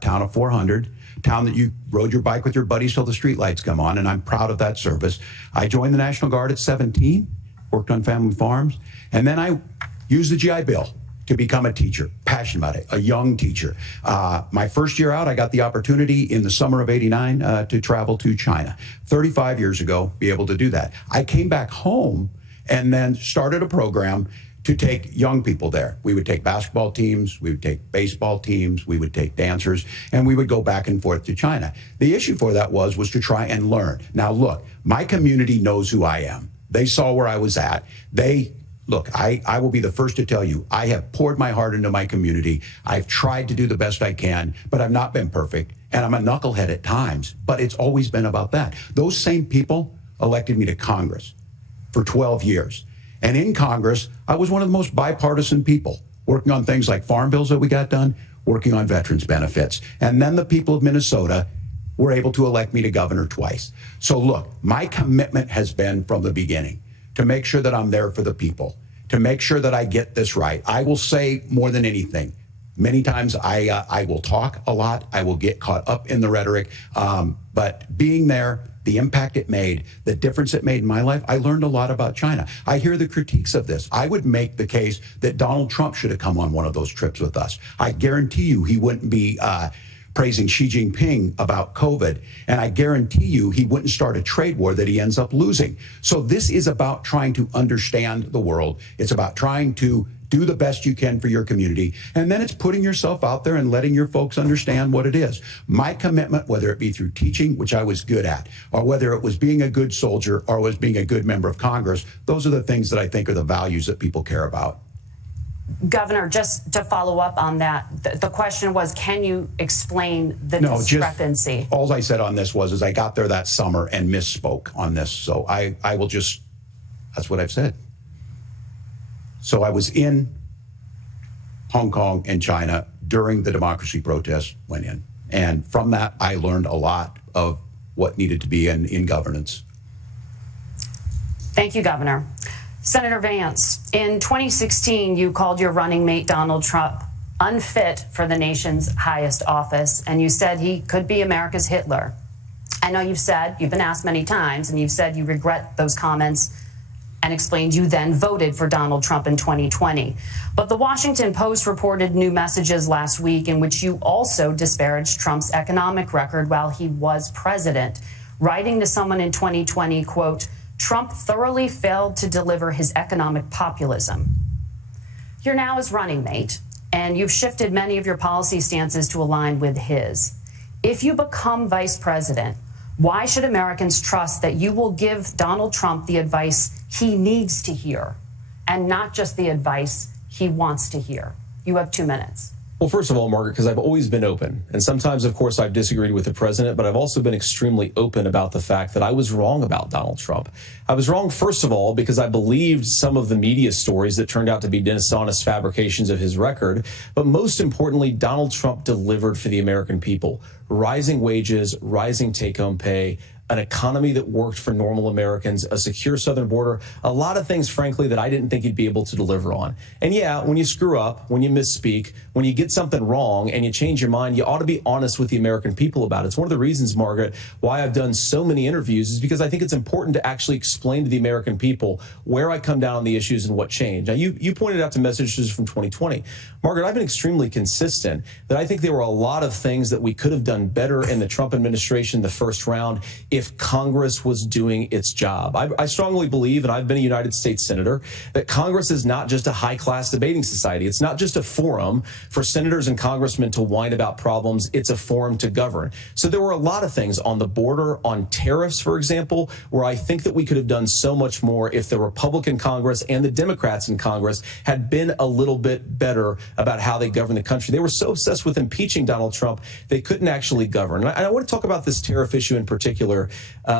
town of 400, town that you rode your bike with your buddies till the streetlights come on, and I'm proud of that service. I joined the National Guard at 17, worked on family farms, and then I used the GI Bill to become a teacher, passionate about it, a young teacher. My first year out, I got the opportunity in the summer of '89 to travel to China. 35 years ago, be able to do that. I came back home and then started a program to take young people there. We would take basketball teams, we would take baseball teams, we would take dancers, and we would go back and forth to China. The issue for that was to try and learn. Now look, my community knows who I am. They saw where I was at. Look, I will be the first to tell you, I have poured my heart into my community. I've tried to do the best I can, but I've not been perfect. And I'm a knucklehead at times, but it's always been about that. Those same people elected me to Congress for 12 years. And in Congress, I was one of the most bipartisan people, working on things like farm bills that we got done, working on veterans benefits. And then the people of Minnesota were able to elect me to governor twice. So look, my commitment has been from the beginning to make sure that I'm there for the people, to make sure that I get this right. I will say more than anything, many times I will talk a lot, I will get caught up in the rhetoric, but being there, the impact it made, the difference it made in my life, I learned a lot about China. I hear the critiques of this. I would make the case that Donald Trump should have come on one of those trips with us. I guarantee you he wouldn't be praising Xi Jinping about COVID. And I guarantee you he wouldn't start a trade war that he ends up losing. So this is about trying to understand the world. It's about trying to do the best you can for your community. And then it's putting yourself out there and letting your folks understand what it is. My commitment, whether it be through teaching, which I was good at, or whether it was being a good soldier or was being a good member of Congress, those are the things that I think are the values that people care about. Governor, just to follow up on that, the question was, can you explain the discrepancy? All I said on this was I got there that summer and misspoke on this. So I will just, that's what I've said. So I was in Hong Kong and China during the democracy protests went in. And from that, I learned a lot of what needed to be in governance. Thank you, Governor. Senator Vance, in 2016, you called your running mate, Donald Trump, unfit for the nation's highest office, and you said he could be America's Hitler. I know you've been asked many times, and you've said you regret those comments and explained you then voted for Donald Trump in 2020. But the Washington Post reported new messages last week in which you also disparaged Trump's economic record while he was president, writing to someone in 2020, quote, Trump thoroughly failed to deliver his economic populism. You're now his running mate, and you've shifted many of your policy stances to align with his. If you become vice president, why should Americans trust that you will give Donald Trump the advice he needs to hear and not just the advice he wants to hear? You have 2 minutes. Well, first of all, Margaret, because I've always been open. And sometimes, of course, I've disagreed with the president, but I've also been extremely open about the fact that I was wrong about Donald Trump. I was wrong, first of all, because I believed some of the media stories that turned out to be dishonest fabrications of his record. But most importantly, Donald Trump delivered for the American people. Rising wages, rising take-home pay, an economy that worked for normal Americans, a secure southern border, a lot of things, frankly, that I didn't think he'd be able to deliver on. And yeah, when you screw up, when you misspeak, when you get something wrong and you change your mind, you ought to be honest with the American people about it. It's one of the reasons, Margaret, why I've done so many interviews is because I think it's important to actually explain to the American people where I come down on the issues and what changed. Now, you pointed out to messages from 2020. Margaret, I've been extremely consistent that I think there were a lot of things that we could have done better in the Trump administration the first round if Congress was doing its job. I strongly believe, and I've been a United States Senator, that Congress is not just a high-class debating society. It's not just a forum for senators and congressmen to whine about problems. It's a forum to govern. So there were a lot of things on the border, on tariffs, for example, where I think that we could have done so much more if the Republican Congress and the Democrats in Congress had been a little bit better about how they govern the country. They were so obsessed with impeaching Donald Trump, they couldn't actually govern. And I want to talk about this tariff issue in particular,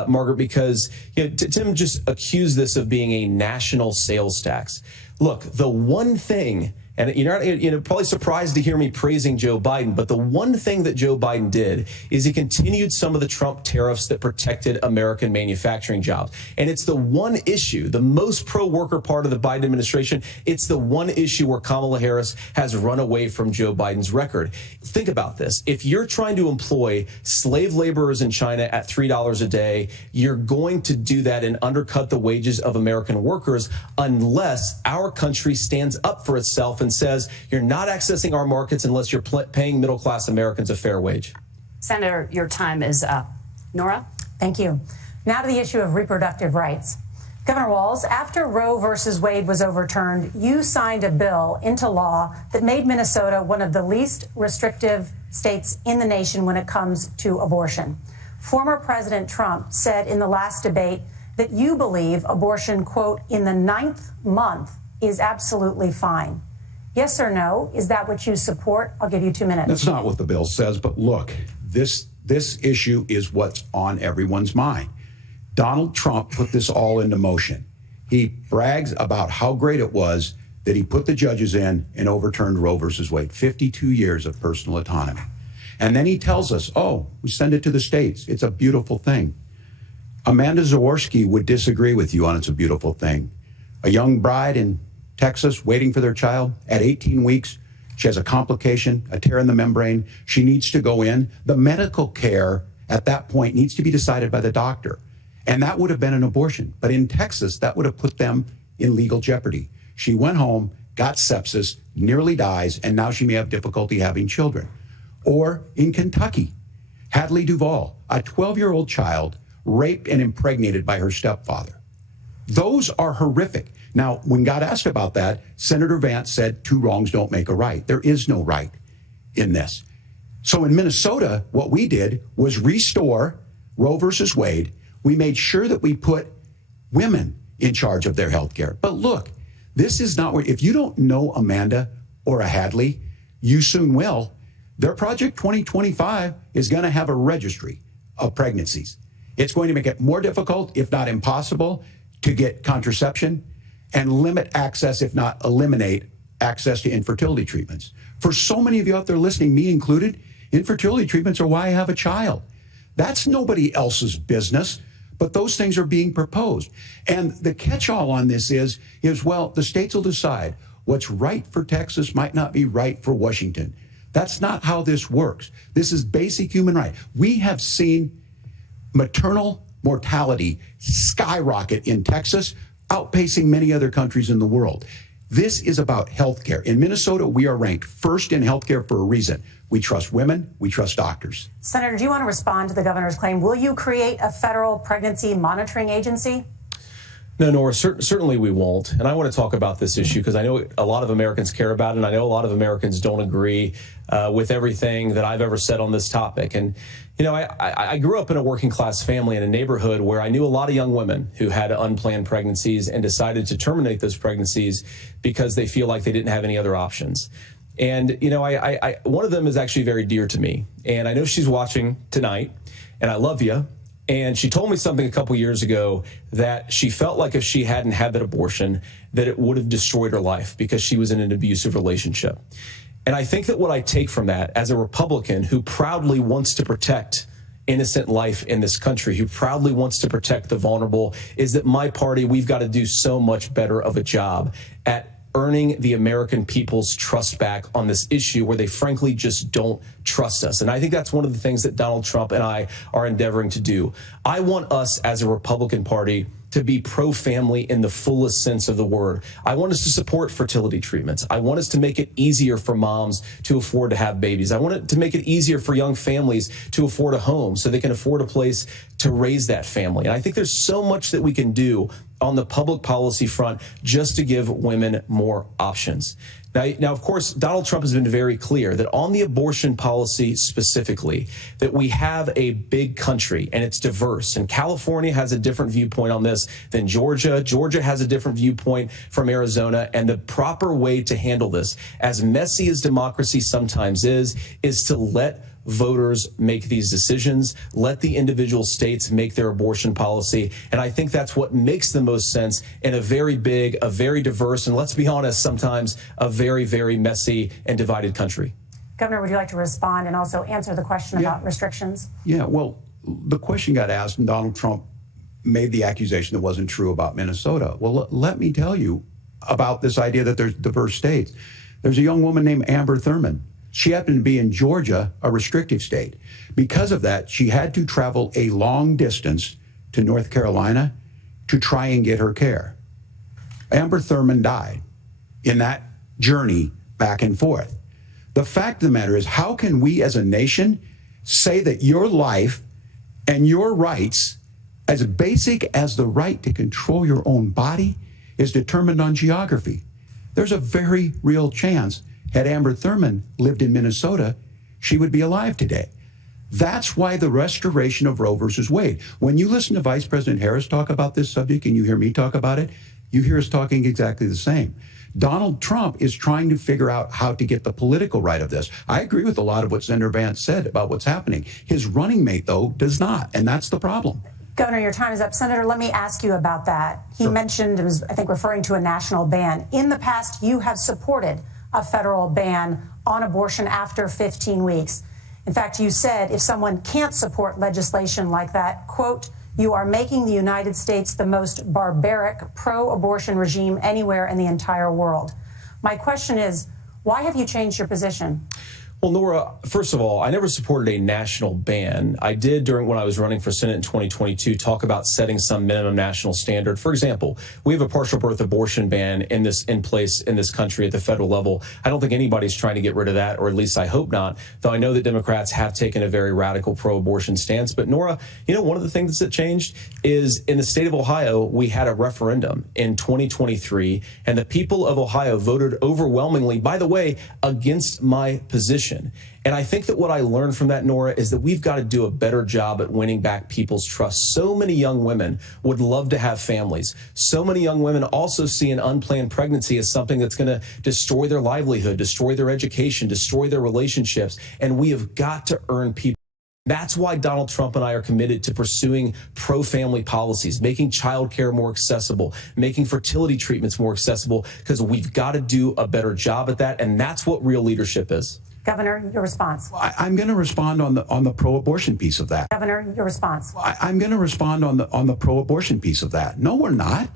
Margaret, because Tim just accused this of being a national sales tax. Look, the one thing, And you're probably surprised to hear me praising Joe Biden, but the one thing that Joe Biden did is he continued some of the Trump tariffs that protected American manufacturing jobs. And it's the one issue, the most pro-worker part of the Biden administration, it's the one issue where Kamala Harris has run away from Joe Biden's record. Think about this. If you're trying to employ slave laborers in China at $3 a day, you're going to do that and undercut the wages of American workers unless our country stands up for itself and says you're not accessing our markets unless you're paying middle-class Americans a fair wage. Senator, your time is up. Nora? Thank you. Now to the issue of reproductive rights. Governor Walz, after Roe versus Wade was overturned, you signed a bill into law that made Minnesota one of the least restrictive states in the nation when it comes to abortion. Former President Trump said in the last debate that you believe abortion, quote, in the 9th month is absolutely fine. Yes or no? Is that what you support? I'll give you 2 minutes. That's not what the bill says, but look, this issue is what's on everyone's mind. Donald Trump put this all into motion. He brags about how great it was that he put the judges in and overturned Roe versus Wade, 52 years of personal autonomy. And then he tells us, oh, we send it to the states. It's a beautiful thing. Amanda Zaworski would disagree with you on it's a beautiful thing. A young bride in Texas waiting for their child at 18 weeks. She has a complication, a tear in the membrane. She needs to go in. The medical care at that point needs to be decided by the doctor. And that would have been an abortion. But in Texas, that would have put them in legal jeopardy. She went home, got sepsis, nearly dies, and now she may have difficulty having children. Or in Kentucky, Hadley Duvall, a 12-year-old child raped and impregnated by her stepfather. Those are horrific. Now, when God asked about that, Senator Vance said 2 wrongs don't make a right. There is no right in this. So in Minnesota, what we did was restore Roe versus Wade. We made sure that we put women in charge of their health care. But look, this is not where, if you don't know Amanda or a Hadley, you soon will. Their Project 2025 is going to have a registry of pregnancies. It's going to make it more difficult, if not impossible, to get contraception and limit access, if not eliminate access to infertility treatments. For so many of you out there listening, me included, infertility treatments are why I have a child. That's nobody else's business, but those things are being proposed. And the catch-all on this is, well, the states will decide what's right for Texas might not be right for Washington. That's not how this works. This is basic human right. We have seen maternal mortality skyrocket in Texas, outpacing many other countries in the world. This is about health care. In Minnesota, we are ranked first in health care for a reason. We trust women. We trust doctors. Senator, do you want to respond to the governor's claim? Will you create a federal pregnancy monitoring agency? No, Nora, certainly we won't. And I want to talk about this issue because I know a lot of Americans care about it, and I know a lot of Americans don't agree with everything that I've ever said on this topic. And, you know, I grew up in a working class family in a neighborhood where I knew a lot of young women who had unplanned pregnancies and decided to terminate those pregnancies because they feel like they didn't have any other options. And, you know, one of them is actually very dear to me. And I know she's watching tonight, and I love you. And she told me something a couple years ago that she felt like if she hadn't had that abortion, that it would have destroyed her life because she was in an abusive relationship. And I think that what I take from that as a Republican who proudly wants to protect innocent life in this country, who proudly wants to protect the vulnerable, is that my party, we've got to do so much better of a job at earning the American people's trust back on this issue where they frankly just don't trust us. And I think that's one of the things that Donald Trump and I are endeavoring to do. I want us as a Republican Party to be pro-family in the fullest sense of the word. I want us to support fertility treatments. I want us to make it easier for moms to afford to have babies. I want it to make it easier for young families to afford a home so they can afford a place to raise that family. And I think there's so much that we can do on the public policy front just to give women more options. Now, of course, Donald Trump has been very clear that on the abortion policy specifically, that we have a big country and it's diverse. And California has a different viewpoint on this than Georgia. Georgia has a different viewpoint from Arizona. And the proper way to handle this, as messy as democracy sometimes is to let voters make these decisions. Let the individual states make their abortion policy. And I think that's what makes the most sense in a very big, a very diverse, and let's be honest, sometimes a very, very messy and divided country. Governor, would you like to respond and also answer the question about restrictions? Yeah, well, the question got asked, and Donald Trump made the accusation that wasn't true about Minnesota. Well, let me tell you about this idea that there's diverse states. There's a young woman named Amber Thurman. She happened to be in Georgia, a restrictive state. Because of that, she had to travel a long distance to North Carolina to try and get her care. Amber Thurman died in that journey back and forth. The fact of the matter is, how can we as a nation say that your life and your rights, as basic as the right to control your own body, is determined on geography? There's a very real chance, had Amber Thurman lived in Minnesota, she would be alive today. That's why the restoration of Roe versus Wade. When you listen to Vice President Harris talk about this subject and you hear me talk about it, you hear us talking exactly the same. Donald Trump is trying to figure out how to get the political right of this. I agree with a lot of what Senator Vance said about what's happening. His running mate, though, does not, and that's the problem. Governor, your time is up. Senator, let me ask you about that. He mentioned, it was, I think, referring to a national ban. In the past, you have supported a federal ban on abortion after 15 weeks. In fact, you said if someone can't support legislation like that, quote, you are making the United States the most barbaric pro-abortion regime anywhere in the entire world. My question is, why have you changed your position? Well, Nora, first of all, I never supported a national ban. I did when I was running for Senate in 2022 talk about setting some minimum national standard. For example, we have a partial birth abortion ban in place in this country at the federal level. I don't think anybody's trying to get rid of that, or at least I hope not, though I know that Democrats have taken a very radical pro-abortion stance. But Nora, you know, one of the things that changed is in the state of Ohio, we had a referendum in 2023, and the people of Ohio voted overwhelmingly, by the way, against my position. And I think that what I learned from that, Nora, is that we've got to do a better job at winning back people's trust. So many young women would love to have families. So many young women also see an unplanned pregnancy as something that's going to destroy their livelihood, destroy their education, destroy their relationships. And we have got to earn people. That's why Donald Trump and I are committed to pursuing pro-family policies, making childcare more accessible, making fertility treatments more accessible, because we've got to do a better job at that. And that's what real leadership is. Governor, your response. I'm going to respond on the pro-abortion piece of that. Governor, your response. I'm going to respond on the pro-abortion piece of that. No, we're not.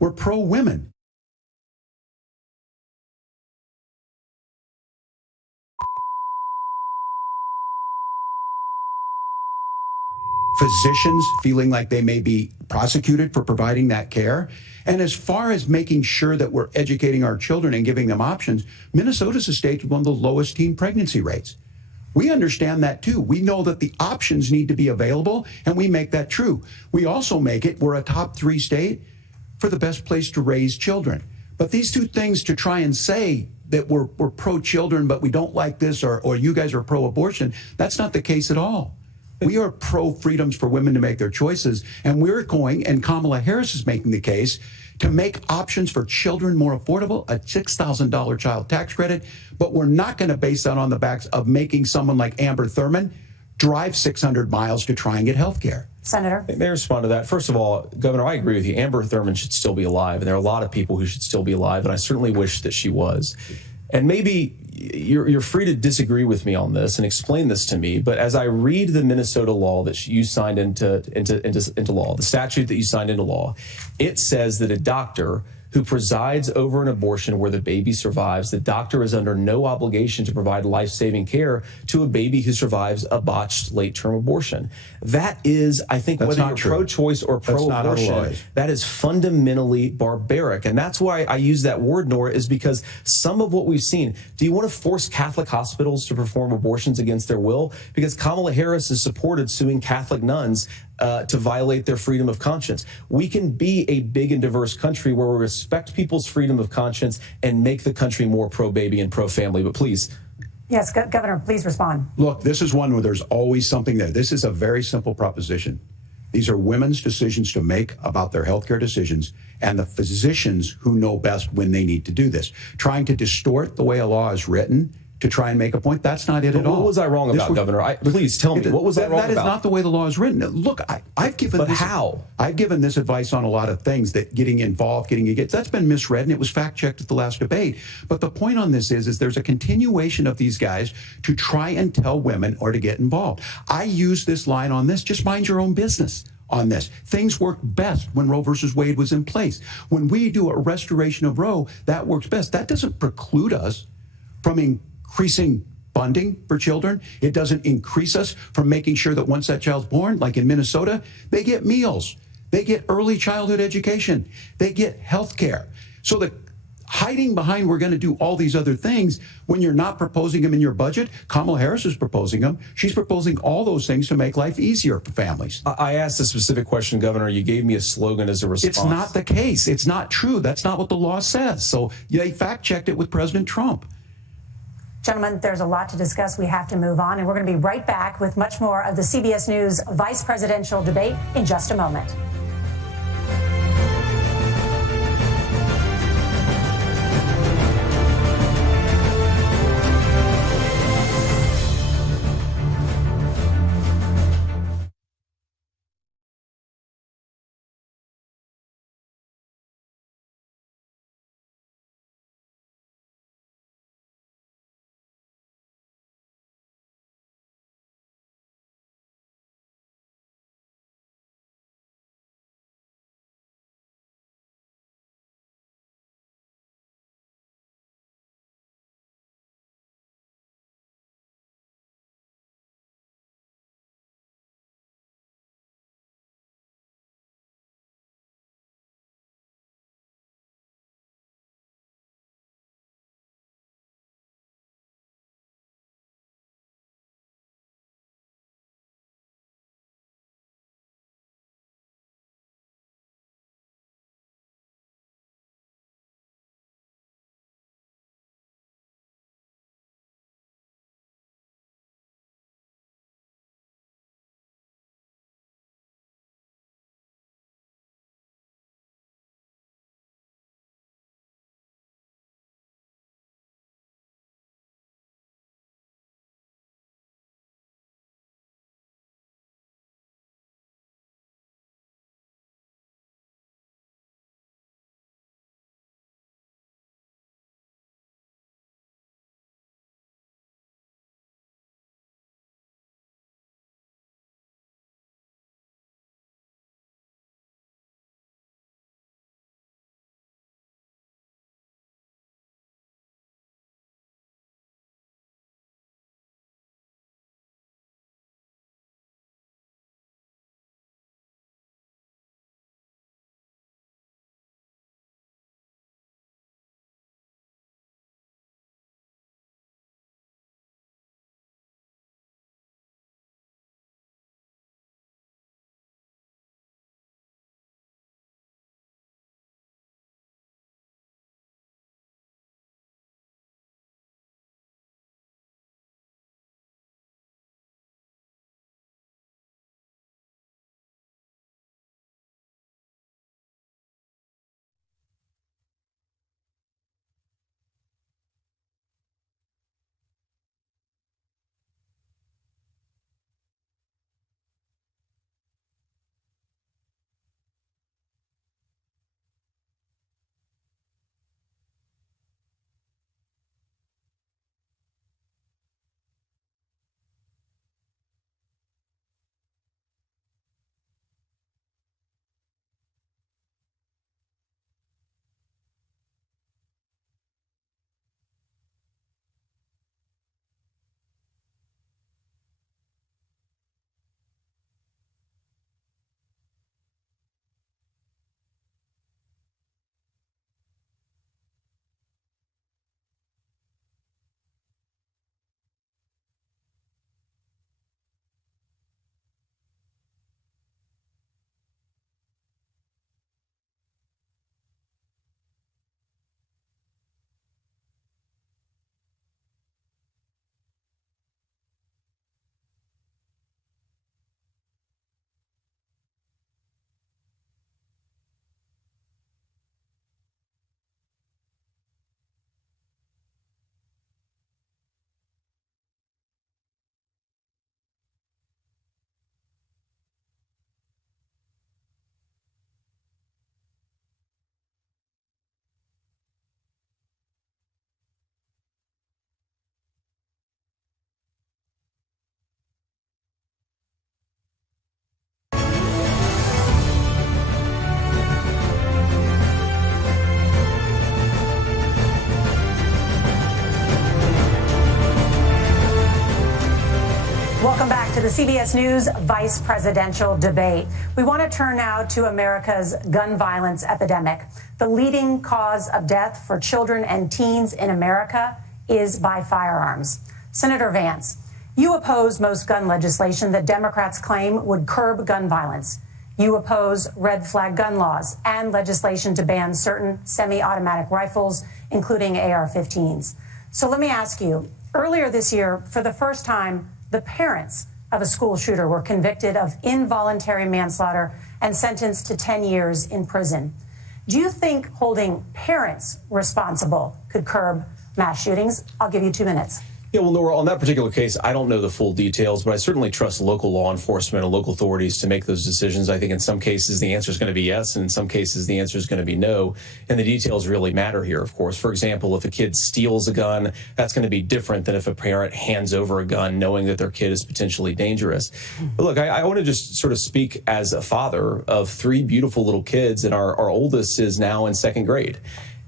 We're pro-women. Physicians feeling like they may be prosecuted for providing that care. And as far as making sure that we're educating our children and giving them options, Minnesota's a state with one of the lowest teen pregnancy rates. We understand that too. We know that the options need to be available, and we make that true. We also make it, we're a top 3 state for the best place to raise children. But these two things, to try and say that we're pro-children, but we don't like this, or you guys are pro-abortion, that's not the case at all. We are pro-freedoms for women to make their choices, and we're going, and Kamala Harris is making the case, to make options for children more affordable, a $6,000 child tax credit, but we're not going to base that on the backs of making someone like Amber Thurman drive 600 miles to try and get health care. Senator? May I respond to that? First of all, Governor, I agree with you. Amber Thurman should still be alive, and there are a lot of people who should still be alive, and I certainly wish that she was. And maybe you're free to disagree with me on this and explain this to me, but as I read the Minnesota law that you signed into law, the statute that you signed into law, it says that a doctor who presides over an abortion where the baby survives, the doctor is under no obligation to provide life-saving care to a baby who survives a botched late-term abortion. That is, I think, whether you're pro-choice or pro-abortion, that is fundamentally barbaric. And that's why I use that word, Nora, is because some of what we've seen, do you want to force Catholic hospitals to perform abortions against their will? Because Kamala Harris has supported suing Catholic nuns to violate their freedom of conscience. We can be a big and diverse country where we respect people's freedom of conscience and make the country more pro-baby and pro-family. But please. Yes, Governor, please respond. Look, this is one where there's always something there. This is a very simple proposition. These are women's decisions to make about their healthcare decisions, and the physicians who know best when they need to do this. Trying to distort the way a law is written to try and make a point. That's not it at all. What was I wrong about, Governor? Please tell me. What was I wrong about? That is not the way the law is written. Look, I've given But how? I've given this advice on a lot of things, that getting involved, that's been misread, and it was fact-checked at the last debate. But the point on this is there's a continuation of these guys to try and tell women or to get involved. I use this line on this, just mind your own business on this. Things worked best when Roe versus Wade was in place. When we do a restoration of Roe, that works best. That doesn't preclude us from increasing funding for children. It doesn't increase us from making sure that once that child's born, like in Minnesota, they get meals, they get early childhood education, they get health care. So the hiding behind we're going to do all these other things when you're not proposing them in your budget. Kamala Harris is proposing them. She's proposing all those things to make life easier for families. I asked a specific question, Governor. You gave me a slogan as a response. It's not the case. It's not true. That's not what the law says. So they fact-checked it with President Trump. Gentlemen, there's a lot to discuss. We have to move on, and we're going to be right back with much more of the CBS News vice presidential debate in just a moment. the CBS News vice presidential debate. We want to turn now to America's gun violence epidemic. The leading cause of death for children and teens in America is by firearms. Senator Vance, you oppose most gun legislation that Democrats claim would curb gun violence. You oppose red flag gun laws and legislation to ban certain semi-automatic rifles, including AR-15s. So let me ask you, earlier this year, for the first time, the parents of a school shooter were convicted of involuntary manslaughter and sentenced to 10 years in prison. Do you think holding parents responsible could curb mass shootings? I'll give you 2 minutes. Yeah, well, Nora, on that particular case, I don't know the full details, but I certainly trust local law enforcement and local authorities to make those decisions. I think in some cases the answer is going to be yes, and in some cases the answer is going to be no. And the details really matter here, of course. For example, if a kid steals a gun, that's going to be different than if a parent hands over a gun knowing that their kid is potentially dangerous. But look, I want to just sort of speak as a father of 3 beautiful little kids, and our oldest is now in 2nd grade.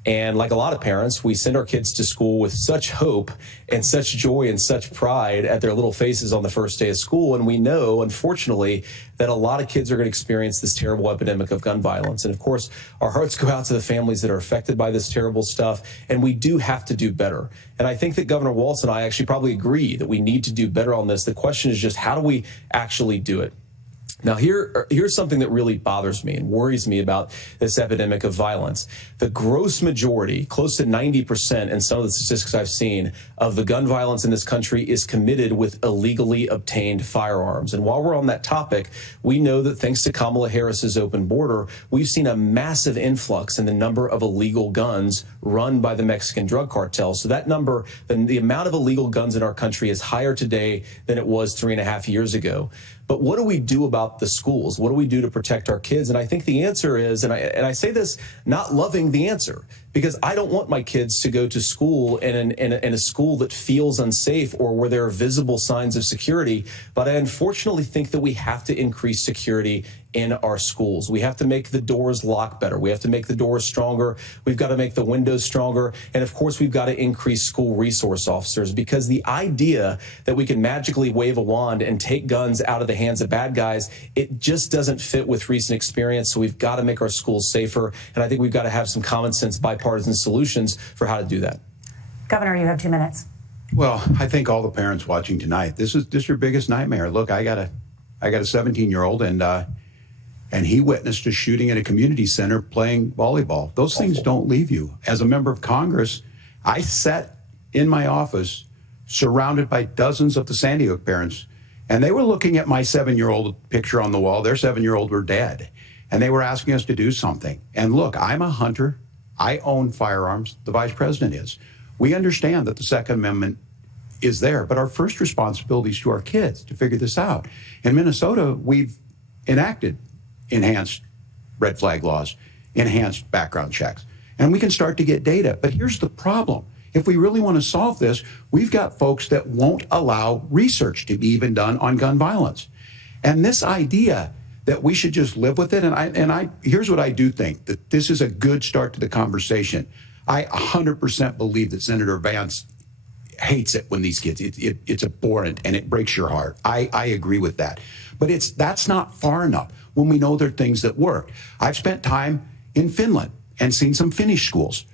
And like a lot of parents, we send our kids to school with such hope and such joy and such pride at their little faces on the first day of school. And we know, unfortunately, that a lot of kids are going to experience this terrible epidemic of gun violence. And of course, our hearts go out to the families that are affected by this terrible stuff. And we do have to do better. And I think that Governor Walz and I actually probably agree that we need to do better on this. The question is just, how do we actually do it? Now, here's something that really bothers me and worries me about this epidemic of violence. The gross majority, close to 90% in some of the statistics I've seen, of the gun violence in this country is committed with illegally obtained firearms. And while we're on that topic, we know that thanks to Kamala Harris's open border, we've seen a massive influx in the number of illegal guns run by the Mexican drug cartel. So that number, the amount of illegal guns in our country is higher today than it was 3.5 years ago. But what do we do about the schools? What do we do to protect our kids? And I think the answer is, and I say this not loving the answer, because I don't want my kids to go to school in a school that feels unsafe or where there are visible signs of security. But I unfortunately think that we have to increase security in our schools. We have to make the doors lock better. We have to make the doors stronger. We've got to make the windows stronger. And of course, we've got to increase school resource officers, because the idea that we can magically wave a wand and take guns out of the hands of bad guys, it just doesn't fit with recent experience. So we've got to make our schools safer. And I think we've got to have some common sense bipartisan solutions for how to do that. Governor, you have 2 minutes. Well, I think all the parents watching tonight, this is your biggest nightmare. Look, I got a 17-year-old, and he witnessed a shooting at a community center playing volleyball. Those things don't leave you. As a member of Congress, I sat in my office surrounded by dozens of the Sandy Hook parents, and they were looking at my 7-year-old picture on the wall. Their 7-year-old were dead, and they were asking us to do something. And look, I'm a hunter. I own firearms. The vice president is. We understand that the Second Amendment is there, but our first responsibility is to our kids to figure this out. In Minnesota, we've enacted enhanced red flag laws, enhanced background checks, and we can start to get data. But here's the problem. If we really want to solve this, we've got folks that won't allow research to be even done on gun violence. And this idea that we should just live with it, and here's what I do think, that this is a good start to the conversation. I 100% believe that Senator Vance hates it when these kids, it's abhorrent and it breaks your heart. I agree with that. But that's not far enough when we know there are things that work. I've spent time in Finland and seen some Finnish schools.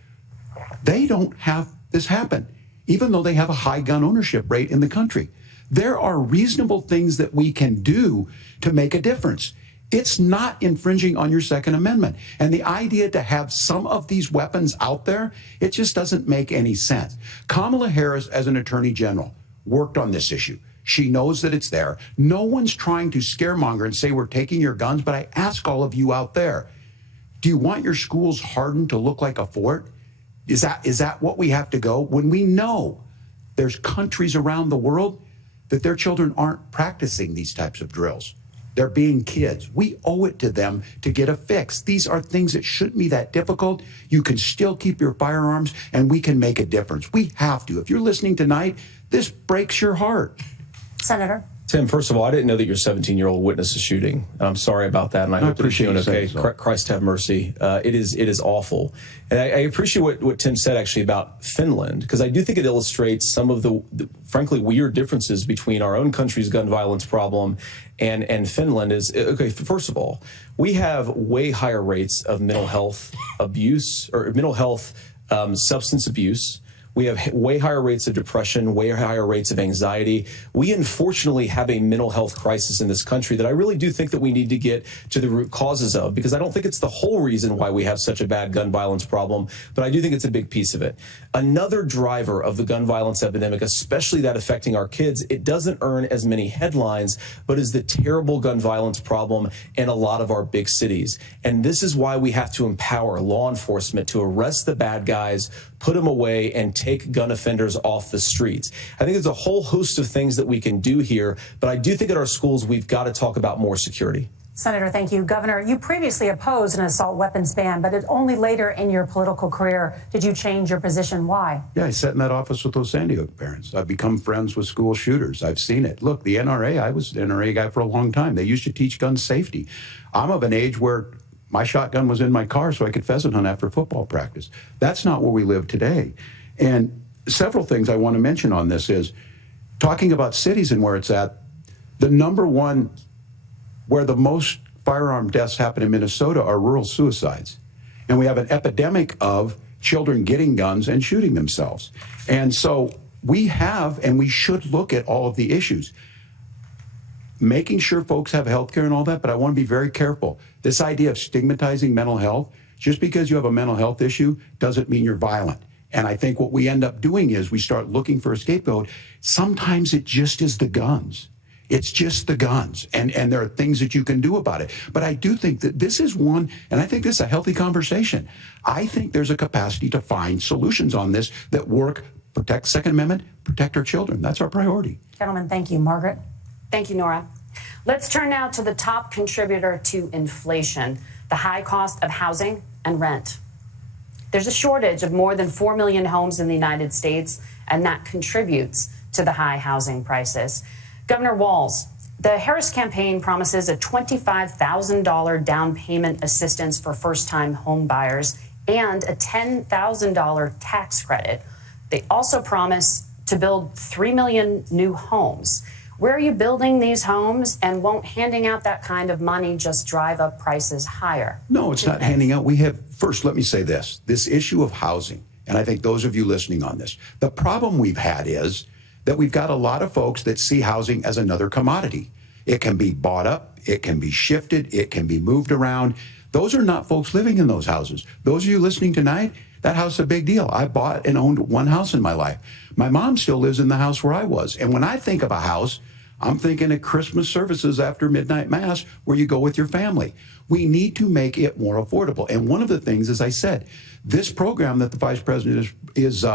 They don't have this happen, even though they have a high gun ownership rate in the country. There are reasonable things that we can do to make a difference. It's not infringing on your Second Amendment. And the idea to have some of these weapons out there, it just doesn't make any sense. Kamala Harris, as an attorney general, worked on this issue. She knows that it's there. No one's trying to scaremonger and say we're taking your guns, but I ask all of you out there, do you want your schools hardened to look like a fort? Is that what we have to go? When we know there's countries around the world that their children aren't practicing these types of drills. They're being kids. We owe it to them to get a fix. These are things that shouldn't be that difficult. You can still keep your firearms, and we can make a difference. We have to. If you're listening tonight, this breaks your heart. Senator. Tim, first of all, I didn't know that your 17-year-old witnessed a shooting. I'm sorry about that, and I hope that he's doing okay. Christ have mercy. It is awful. And I appreciate what Tim said actually about Finland, because I do think it illustrates some of the frankly weird differences between our own country's gun violence problem and Finland. Okay, first of all, we have way higher rates of mental health abuse or mental health substance abuse. We have way higher rates of depression, way higher rates of anxiety. We unfortunately have a mental health crisis in this country that I really do think that we need to get to the root causes of, because I don't think it's the whole reason why we have such a bad gun violence problem, but I do think it's a big piece of it. Another driver of the gun violence epidemic, especially that affecting our kids, it doesn't earn as many headlines, but is the terrible gun violence problem in a lot of our big cities. And this is why we have to empower law enforcement to arrest the bad guys, put them away, and take gun offenders off the streets. I think there's a whole host of things that we can do here, but I do think at our schools we've got to talk about more security. Senator, thank you. Governor, you previously opposed an assault weapons ban, but it's only later in your political career did you change your position. Why? Yeah, I sat in that office with those Sandy Hook parents. I've become friends with school shooters. I've seen it. Look, the NRA, I was an NRA guy for a long time. They used to teach gun safety. I'm of an age where my shotgun was in my car so I could pheasant hunt after football practice. That's not where we live today. And several things I want to mention on this is talking about cities and where it's at. The number one where the most firearm deaths happen in Minnesota are rural suicides. And we have an epidemic of children getting guns and shooting themselves. And so we have, and we should look at all of the issues. Making sure folks have health care and all that, but I want to be very careful. This idea of stigmatizing mental health, just because you have a mental health issue doesn't mean you're violent. And I think what we end up doing is we start looking for a scapegoat. Sometimes it just is the guns. It's just the guns, and there are things that you can do about it. But I do think that this is one, and I think this is a healthy conversation. I think there's a capacity to find solutions on this that work, protect Second Amendment, protect our children. That's our priority. Gentlemen, thank you. Margaret? Thank you, Nora. Let's turn now to the top contributor to inflation, the high cost of housing and rent. There's a shortage of more than 4 million homes in the United States, and that contributes to the high housing prices. Governor Walz, the Harris campaign promises a $25,000 down payment assistance for first-time home buyers and a $10,000 tax credit. They also promise to build 3 million new homes. Where are you building these homes, and won't handing out that kind of money just drive up prices higher? No, it's not handing out. We have, first, let me say this issue of housing, and I think those of you listening on this, the problem we've had is that we've got a lot of folks that see housing as another commodity. It can be bought up, it can be shifted, it can be moved around. Those are not folks living in those houses. Those of you listening tonight, that house is a big deal. I bought and owned one house in my life. My mom still lives in the house where I was. And when I think of a house, I'm thinking of Christmas services after midnight mass where you go with your family. We need to make it more affordable. And one of the things, as I said, this program that the Vice President is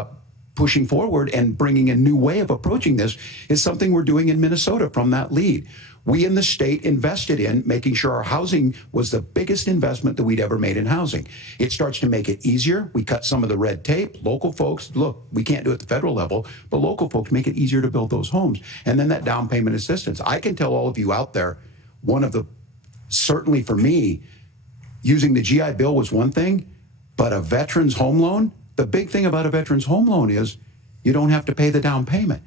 pushing forward and bringing a new way of approaching this is something we're doing in Minnesota from that lead. We in the state invested in making sure our housing was the biggest investment that we'd ever made in housing. It starts to make it easier. We cut some of the red tape. Local folks, look, we can't do it at the federal level, but local folks make it easier to build those homes. And then that down payment assistance. I can tell all of you out there, one of the, certainly for me, using the GI Bill was one thing, but a veteran's home loan, the big thing about a veteran's home loan is you don't have to pay the down payment.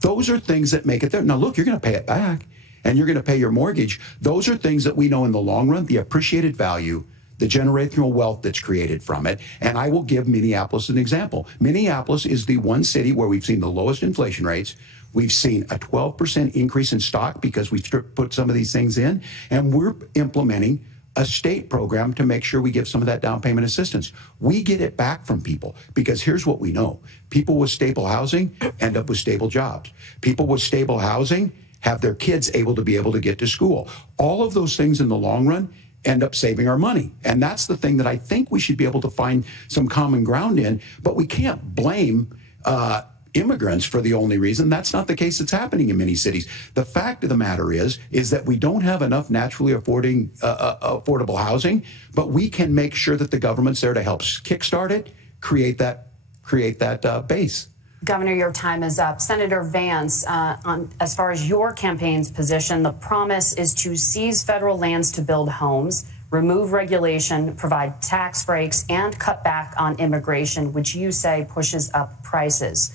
Those are things that make it there. Now, look, you're going to pay it back and you're going to pay your mortgage. Those are things that we know in the long run, the appreciated value, the generational wealth that's created from it. And I will give Minneapolis an example. Minneapolis is the one city where we've seen the lowest inflation rates. We've seen a 12% increase in stock because we've put some of these things in, and we're implementing a state program to make sure we give some of that down payment assistance. We get it back from people because here's what we know. People with stable housing end up with stable jobs. People with stable housing have their kids able to get to school. All of those things in the long run end up saving our money. And that's the thing that I think we should be able to find some common ground in, but we can't blame immigrants for the only reason. That's not the case that's happening in many cities. The fact of the matter is that we don't have enough naturally affordable housing, but we can make sure that the government's there to help kickstart it, create that base. Governor, your time is up. Senator Vance, as far as your campaign's position, the promise is to seize federal lands to build homes, remove regulation, provide tax breaks, and cut back on immigration, which you say pushes up prices.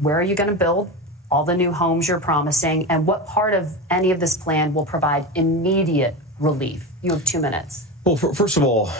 Where are you going to build all the new homes you're promising, and what part of any of this plan will provide immediate relief? You have 2 minutes. Well, first of all,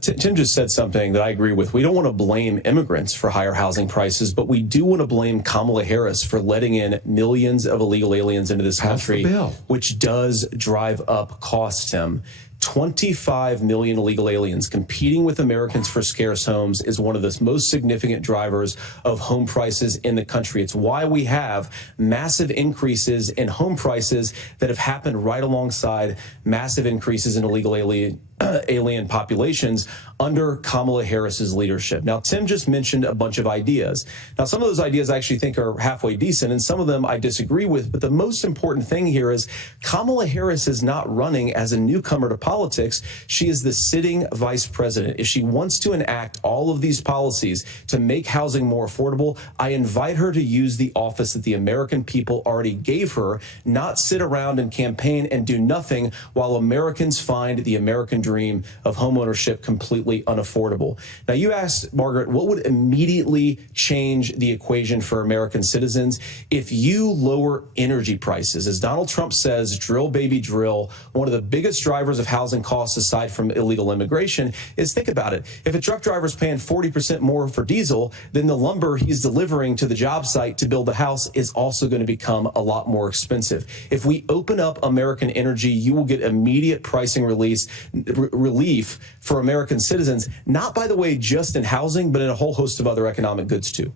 Tim just said something that I agree with. We don't want to blame immigrants for higher housing prices, but we do want to blame Kamala Harris for letting in millions of illegal aliens into this country, which does drive up costs, Tim. 25 million illegal aliens competing with Americans for scarce homes is one of the most significant drivers of home prices in the country. It's why we have massive increases in home prices that have happened right alongside massive increases in illegal alien populations under Kamala Harris's leadership. Now, Tim just mentioned a bunch of ideas. Now, some of those ideas I actually think are halfway decent, and some of them I disagree with. But the most important thing here is Kamala Harris is not running as a newcomer to politics. She is the sitting vice president. If she wants to enact all of these policies to make housing more affordable, I invite her to use the office that the American people already gave her, not sit around and campaign and do nothing while Americans find the American dream of homeownership completely unaffordable. Now, you asked, Margaret, what would immediately change the equation for American citizens if you lower energy prices? As Donald Trump says, drill, baby, drill. One of the biggest drivers of housing costs, aside from illegal immigration, is, think about it. If a truck driver is paying 40% more for diesel, then the lumber he's delivering to the job site to build the house is also going to become a lot more expensive. If we open up American energy, you will get immediate pricing relief for American citizens, not, by the way, just in housing, but in a whole host of other economic goods, too.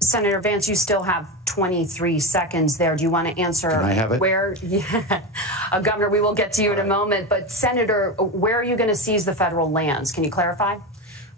Senator Vance, you still have 23 seconds there. Do you want to answer? Can I have it? Where, yeah. Governor, we will get to you in a moment. But, Senator, where are you going to seize the federal lands? Can you clarify?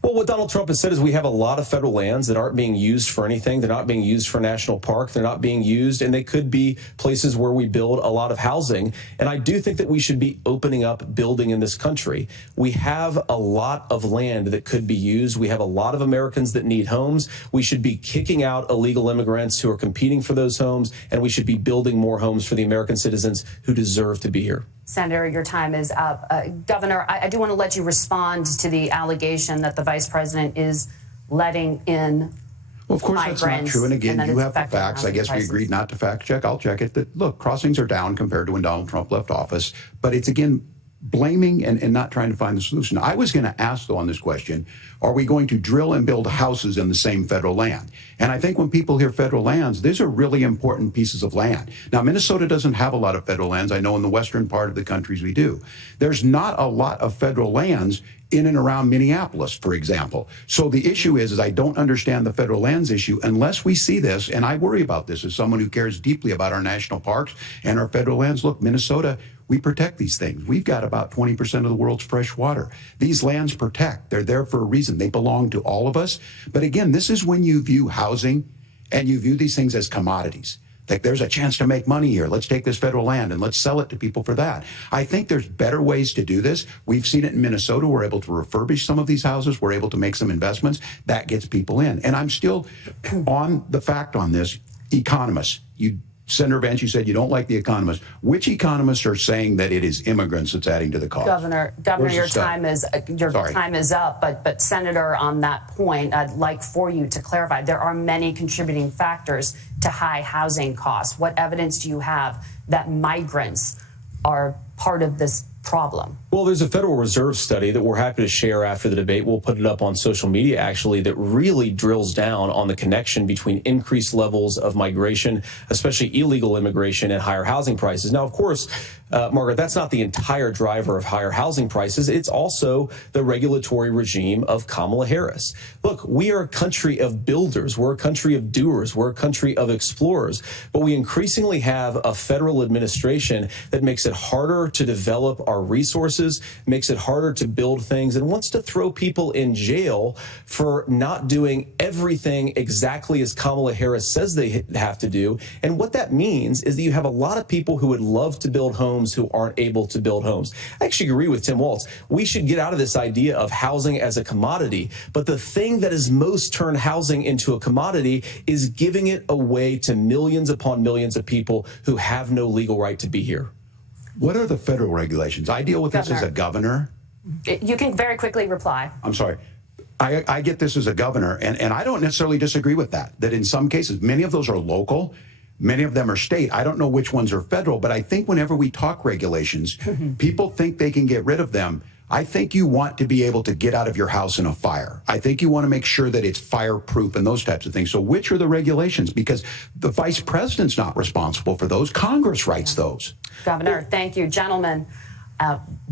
Well, what Donald Trump has said is we have a lot of federal lands that aren't being used for anything. They're not being used for national park. They're not being used, and they could be places where we build a lot of housing. And I do think that we should be opening up building in this country. We have a lot of land that could be used. We have a lot of Americans that need homes. We should be kicking out illegal immigrants who are competing for those homes, and we should be building more homes for the American citizens who deserve to be here. Senator, your time is up. Governor, I do want to let you respond to the allegation that the vice president is letting in Well, of course, that's not true. And again, you have the facts. I guess we prices. agreed not to fact check. I'll check it. That, look, crossings are down compared to when Donald Trump left office. But it's, again, blaming and not trying to find the solution. I was going to ask, though, on this question, are we going to drill and build houses in the same federal land? And I think when people hear federal lands, these are really important pieces of land. Now, Minnesota doesn't have a lot of federal lands. I know in the western part of the countries we do. There's not a lot of federal lands in and around Minneapolis, for example. So the issue is I don't understand the federal lands issue unless we see this, and I worry about this as someone who cares deeply about our national parks and our federal lands. Look, Minnesota, we protect these things. We've got about 20% of the world's fresh water. These lands protect. They're there for a reason. They belong to all of us. But again, this is when you view housing and you view these things as commodities. Like, there's a chance to make money here. Let's take this federal land and let's sell it to people for that. I think there's better ways to do this. We've seen it in Minnesota. We're able to refurbish some of these houses. We're able to make some investments. That gets people in. And I'm still on the fact on this. Economists, Senator Vance, you said you don't like the economists. Which economists are saying that it is immigrants that's adding to the cost? Governor, your time is up. But Senator, on that point, I'd like for you to clarify. There are many contributing factors to high housing costs. What evidence do you have that migrants are part of this problem? Well, there's a Federal Reserve study that we're happy to share after the debate. We'll put it up on social media, actually, that really drills down on the connection between increased levels of migration, especially illegal immigration, and higher housing prices. Now, of course, Margaret, that's not the entire driver of higher housing prices. It's also the regulatory regime of Kamala Harris. Look, we are a country of builders. We're a country of doers. We're a country of explorers. But we increasingly have a federal administration that makes it harder to develop our resources, makes it harder to build things, and wants to throw people in jail for not doing everything exactly as Kamala Harris says they have to do. And what that means is that you have a lot of people who would love to build homes who aren't able to build homes. I actually agree with Tim Walz. We should get out of this idea of housing as a commodity. But the thing that has most turned housing into a commodity is giving it away to millions upon millions of people who have no legal right to be here. What are the federal regulations? I deal with this as a governor. You can very quickly reply. I'm sorry. I get this as a governor, and I don't necessarily disagree with that in some cases, many of those are local, many of them are state. I don't know which ones are federal, but I think whenever we talk regulations, people think they can get rid of them. I think you want to be able to get out of your house in a fire. I think you want to make sure that it's fireproof and those types of things. So which are the regulations? Because the vice president's not responsible for those. Congress writes those. Governor, thank you. Gentlemen,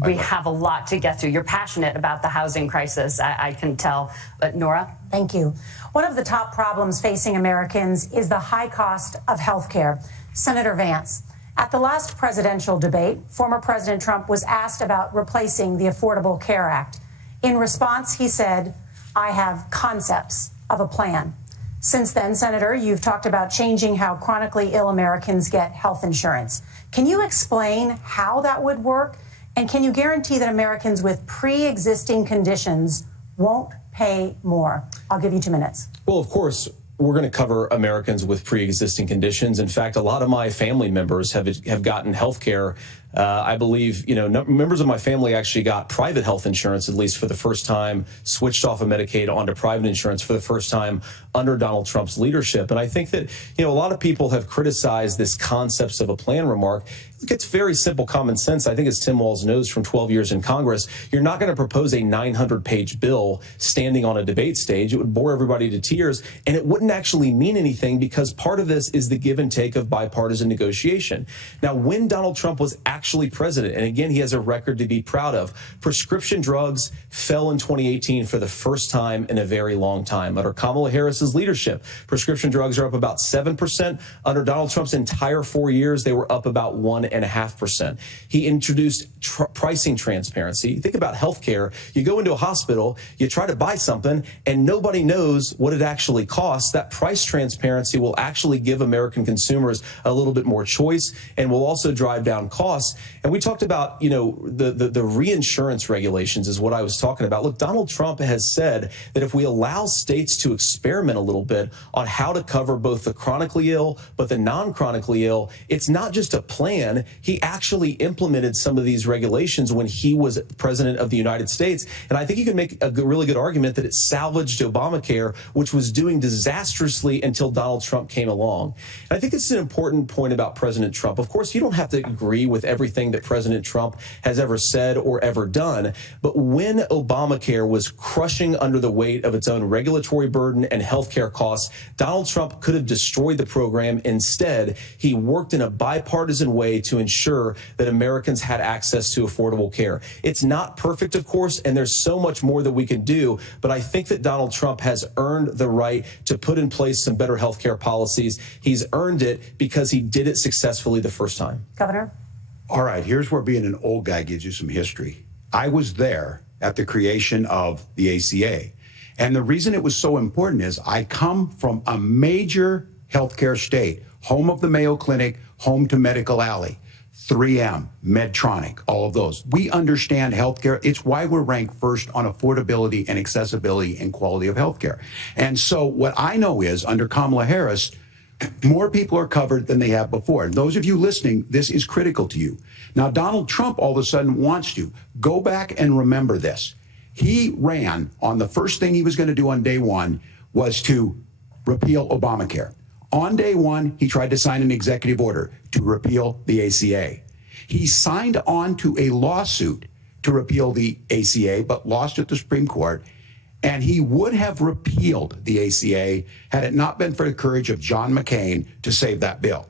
we have a lot to get to. You're passionate about the housing crisis, I can tell. But Nora? Thank you. One of the top problems facing Americans is the high cost of health care. Senator Vance, at the last presidential debate, former President Trump was asked about replacing the Affordable Care Act. In response, he said, "I have concepts of a plan." Since then, Senator, you've talked about changing how chronically ill Americans get health insurance. Can you explain how that would work? And can you guarantee that Americans with pre-existing conditions won't pay more? I'll give you 2 minutes. Well, of course, we're going to cover Americans with pre-existing conditions. In fact, a lot of my family members have gotten health care. I believe, members of my family actually got private health insurance, at least for the first time, switched off of Medicaid onto private insurance for the first time under Donald Trump's leadership. And I think that, a lot of people have criticized this concepts of a plan remark. Look, it's very simple common sense. I think as Tim Walz knows from 12 years in Congress, you're not going to propose a 900-page bill standing on a debate stage. It would bore everybody to tears, and it wouldn't actually mean anything because part of this is the give and take of bipartisan negotiation. Now, when Donald Trump was actually president, and again, he has a record to be proud of, prescription drugs fell in 2018 for the first time in a very long time. Under Kamala Harris's leadership, prescription drugs are up about 7%. Under Donald Trump's entire 4 years, they were up about 1.5%. He introduced pricing transparency. Think about healthcare. You go into a hospital, you try to buy something, and nobody knows what it actually costs. That price transparency will actually give American consumers a little bit more choice and will also drive down costs. And we talked about, the reinsurance regulations is what I was talking about. Look, Donald Trump has said that if we allow states to experiment a little bit on how to cover both the chronically ill but the non-chronically ill, it's not just a plan. He actually implemented some of these regulations when he was president of the United States. And I think you can make a really good argument that it salvaged Obamacare, which was doing disastrously until Donald Trump came along. And I think this is an important point about President Trump. Of course, you don't have to agree with everything that President Trump has ever said or ever done. But when Obamacare was crushing under the weight of its own regulatory burden and healthcare costs, Donald Trump could have destroyed the program. Instead, he worked in a bipartisan way to ensure that Americans had access to affordable care. It's not perfect, of course, and there's so much more that we can do. But I think that Donald Trump has earned the right to put in place some better healthcare policies. He's earned it because he did it successfully the first time. Governor? All right, here's where being an old guy gives you some history. I was there at the creation of the ACA. And the reason it was so important is I come from a major healthcare state, home of the Mayo Clinic, home to Medical Alley, 3M, Medtronic, all of those. We understand healthcare. It's why we're ranked first on affordability and accessibility and quality of healthcare. And so what I know is under Kamala Harris, more people are covered than they have before. And those of you listening, this is critical to you. Now, Donald Trump all of a sudden wants to go back and remember this. He ran on the first thing he was going to do on day one was to repeal Obamacare. On day one, he tried to sign an executive order to repeal the ACA. He signed on to a lawsuit to repeal the ACA, but lost at the Supreme Court. And he would have repealed the ACA had it not been for the courage of John McCain to save that bill.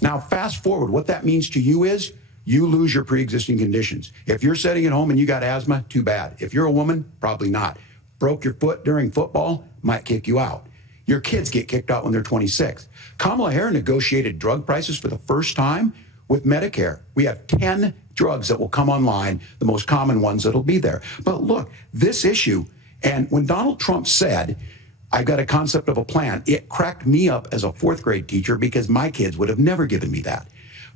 Now, fast forward, what that means to you is you lose your pre-existing conditions. If you're sitting at home and you got asthma, too bad. If you're a woman, probably not. Broke your foot during football, might kick you out. Your kids get kicked out when they're 26. Kamala Harris negotiated drug prices for the first time with Medicare. We have 10 drugs that will come online, the most common ones that'll be there. But look, this issue, and when Donald Trump said, I've got a concept of a plan, it cracked me up as a fourth grade teacher because my kids would have never given me that.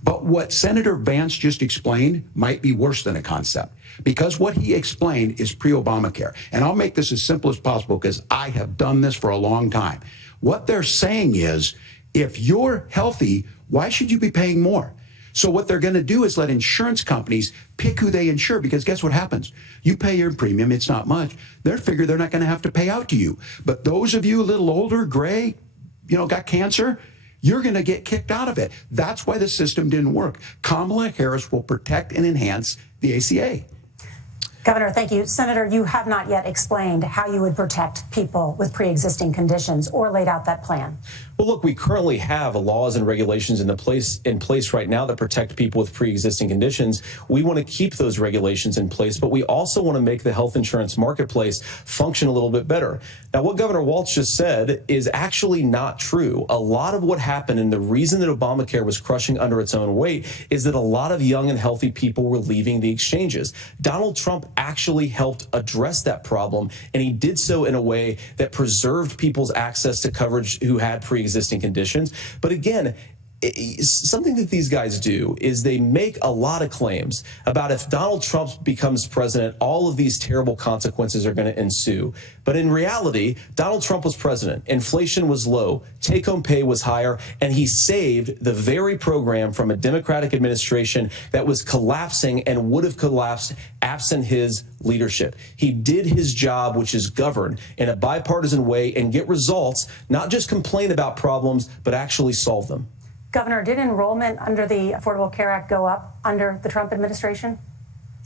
But what Senator Vance just explained might be worse than a concept, because what he explained is pre-Obamacare. And I'll make this as simple as possible because I have done this for a long time. What they're saying is, if you're healthy, why should you be paying more? So what they're going to do is let insurance companies pick who they insure, because guess what happens? You pay your premium, it's not much. They figure they're not going to have to pay out to you. But those of you a little older, gray, got cancer, you're going to get kicked out of it. That's why the system didn't work. Kamala Harris will protect and enhance the ACA. Governor, thank you. Senator, you have not yet explained how you would protect people with pre-existing conditions or laid out that plan. Well, look, we currently have laws and regulations in place right now that protect people with pre-existing conditions. We want to keep those regulations in place, but we also want to make the health insurance marketplace function a little bit better. Now, what Governor Walz just said is actually not true. A lot of what happened, and the reason that Obamacare was crushing under its own weight, is that a lot of young and healthy people were leaving the exchanges. Donald Trump actually helped address that problem, and he did so in a way that preserved people's access to coverage who had pre-existing conditions. But again, something that these guys do is they make a lot of claims about if Donald Trump becomes president, all of these terrible consequences are going to ensue. But in reality, Donald Trump was president. Inflation was low. Take-home pay was higher. And he saved the very program from a Democratic administration that was collapsing and would have collapsed absent his leadership. He did his job, which is govern in a bipartisan way and get results, not just complain about problems, but actually solve them. Governor, did enrollment under the Affordable Care Act go up under the Trump administration?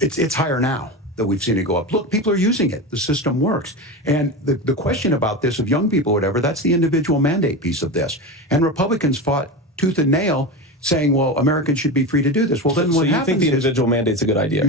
It's higher now that we've seen it go up. Look, people are using it. The system works. And the question about this of young people or whatever, that's the individual mandate piece of this. And Republicans fought tooth and nail saying, well, Americans should be free to do this. Well, then so what you happens think the individual mandate's a good idea?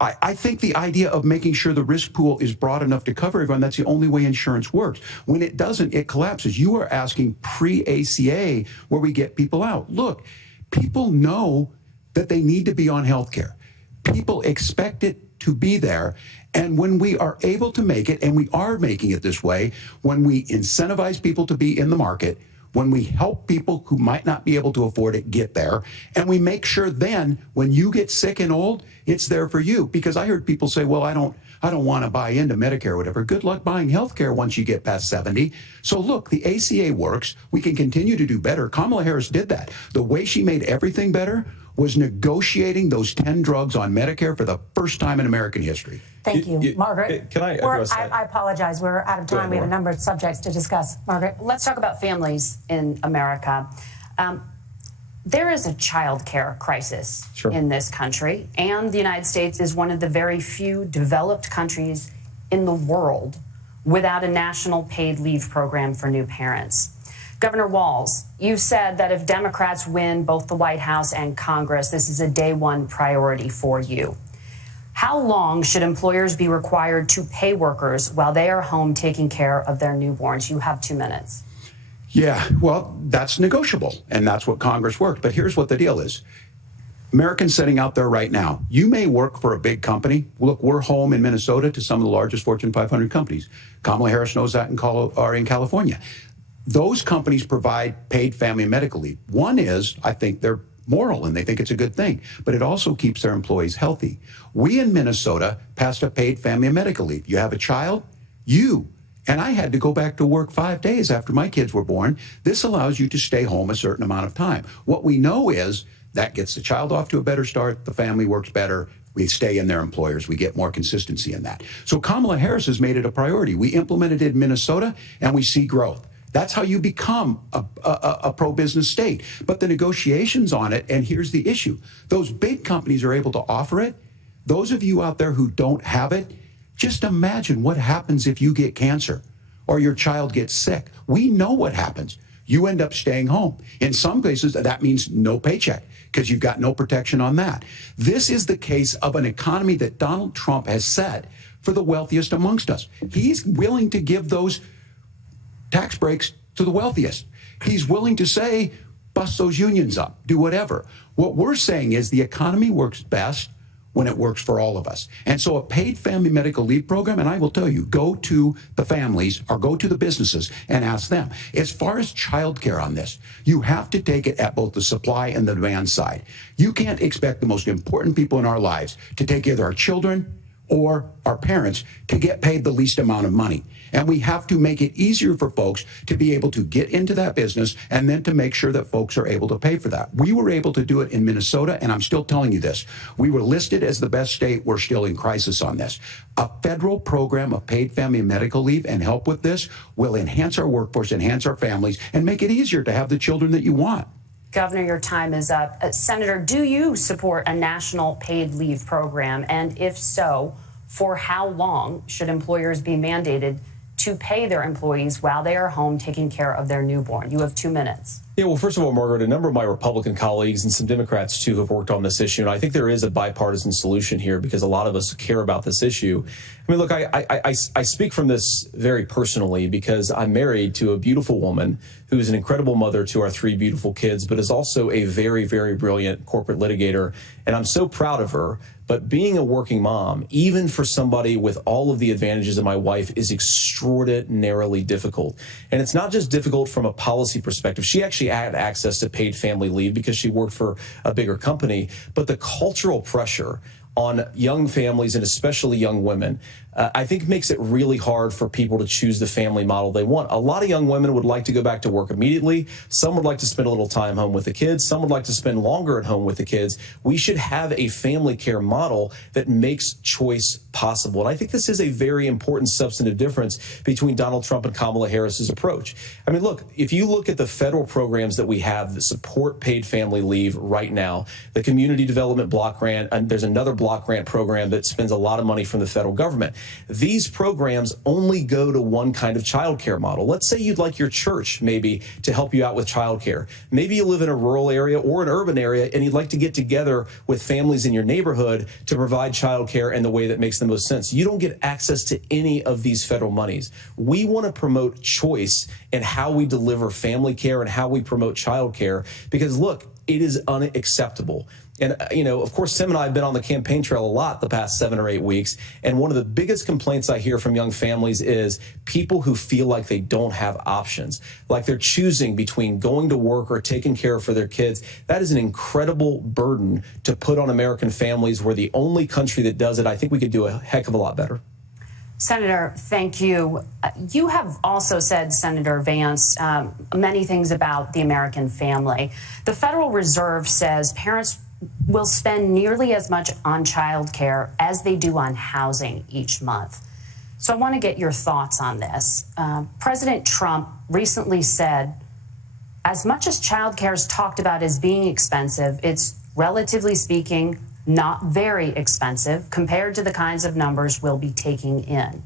I think the idea of making sure the risk pool is broad enough to cover everyone, that's the only way insurance works. When it doesn't, it collapses. You are asking pre-ACA where we get people out. Look, people know that they need to be on health care. People expect it to be there. And when we are able to make it, and we are making it this way, when we incentivize people to be in the market, when we help people who might not be able to afford it get there, and we make sure then when you get sick and old, it's there for you. Because I heard people say, well, I don't want to buy into Medicare or whatever. Good luck buying health care once you get past 70. So look, the ACA works. We can continue to do better. Kamala Harris did that. The way she made everything better was negotiating those 10 drugs on Medicare for the first time in American history. Thank you. Margaret? Can I address that? I apologize. We're out of time. We have a number of subjects to discuss. Margaret? Let's talk about families in America. There is a child care crisis in this country, and the United States is one of the very few developed countries in the world without a national paid leave program for new parents. Governor Walz, you've said that if Democrats win both the White House and Congress, this is a day one priority for you. How long should employers be required to pay workers while they are home taking care of their newborns? You have 2 minutes. Yeah, well, that's negotiable, and that's what Congress worked. But here's what the deal is. Americans sitting out there right now, you may work for a big company. Look, we're home in Minnesota to some of the largest Fortune 500 companies. Kamala Harris knows that in California. Those companies provide paid family and medical leave. One is, I think they're moral and they think it's a good thing, but it also keeps their employees healthy. We in Minnesota passed a paid family and medical leave. You have a child, and I had to go back to work 5 days after my kids were born. This allows you to stay home a certain amount of time. What we know is that gets the child off to a better start, the family works better, we stay in their employers, we get more consistency in that. So Kamala Harris has made it a priority. We implemented it in Minnesota and we see growth. That's how you become a pro-business state. But the negotiations on it, and here's the issue, those big companies are able to offer it. Those of you out there who don't have it, just imagine what happens if you get cancer or your child gets sick. We know what happens. You end up staying home. In some cases, that means no paycheck because you've got no protection on that. This is the case of an economy that Donald Trump has set for the wealthiest amongst us. He's willing to give those tax breaks to the wealthiest. He's willing to say, bust those unions up, do whatever. What we're saying is the economy works best when it works for all of us. And so a paid family medical leave program, and I will tell you, go to the families or go to the businesses and ask them. As far as childcare on this, you have to take it at both the supply and the demand side. You can't expect the most important people in our lives to take either our children or our parents to get paid the least amount of money. And we have to make it easier for folks to be able to get into that business and then to make sure that folks are able to pay for that. We were able to do it in Minnesota, and I'm still telling you this. We were listed as the best state. We're still in crisis on this. A federal program of paid family and medical leave and help with this will enhance our workforce, enhance our families, and make it easier to have the children that you want. Governor, your time is up. Senator, do you support a national paid leave program? And if so, for how long should employers be mandated to pay their employees while they are home taking care of their newborn? You have 2 minutes. Yeah, well, first of all, Margaret, a number of my Republican colleagues and some Democrats, too, have worked on this issue. And I think there is a bipartisan solution here because a lot of us care about this issue. I mean, look, I speak from this very personally because I'm married to a beautiful woman who is an incredible mother to our 3 beautiful kids, but is also a very, very brilliant corporate litigator. And I'm so proud of her. But being a working mom, even for somebody with all of the advantages of my wife, is extraordinarily difficult. And it's not just difficult from a policy perspective. She actually had access to paid family leave because she worked for a bigger company. But the cultural pressure on young families and especially young women, I think makes it really hard for people to choose the family model they want. A lot of young women would like to go back to work immediately. Some would like to spend a little time home with the kids. Some would like to spend longer at home with the kids. We should have a family care model that makes choice possible. And I think this is a very important substantive difference between Donald Trump and Kamala Harris's approach. I mean, look, if you look at the federal programs that we have that support paid family leave right now, the Community Development Block Grant, and there's another block grant program that spends a lot of money from the federal government. These programs only go to one kind of childcare model. Let's say you'd like your church maybe to help you out with childcare. Maybe you live in a rural area or an urban area and you'd like to get together with families in your neighborhood to provide childcare in the way that makes the most sense. You don't get access to any of these federal monies. We want to promote choice in how we deliver family care and how we promote childcare because, look, it is unacceptable. And, you know, of course, Tim and I have been on the campaign trail a lot the past 7 or 8 weeks. And one of the biggest complaints I hear from young families is people who feel like they don't have options, like they're choosing between going to work or taking care for their kids. That is an incredible burden to put on American families. We're the only country that does it. I think we could do a heck of a lot better. Senator, thank you. You have also said, Senator Vance, many things about the American family. The Federal Reserve says parents will spend nearly as much on child care as they do on housing each month. So I want to get your thoughts on this. President Trump recently said, as much as child care is talked about as being expensive, it's relatively speaking not very expensive compared to the kinds of numbers we'll be taking in.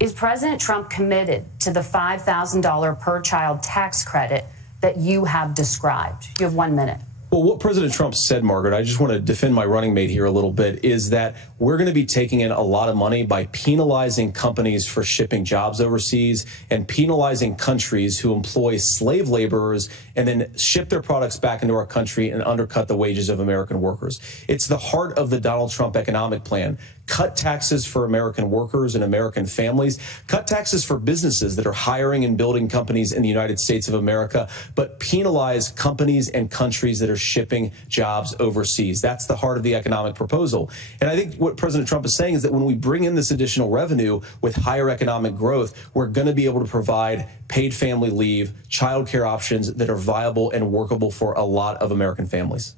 Is President Trump committed to the $5,000 per child tax credit that you have described? You have 1 minute. Well, what President Trump said, Margaret, I just want to defend my running mate here a little bit, is that we're going to be taking in a lot of money by penalizing companies for shipping jobs overseas and penalizing countries who employ slave laborers and then ship their products back into our country and undercut the wages of American workers. It's the heart of the Donald Trump economic plan. Cut taxes for American workers and American families. Cut taxes for businesses that are hiring and building companies in the United States of America, but penalize companies and countries that are shipping jobs overseas. That's the heart of the economic proposal. And I think what President Trump is saying is that when we bring in this additional revenue with higher economic growth, we're going to be able to provide paid family leave, child care options that are viable and workable for a lot of American families.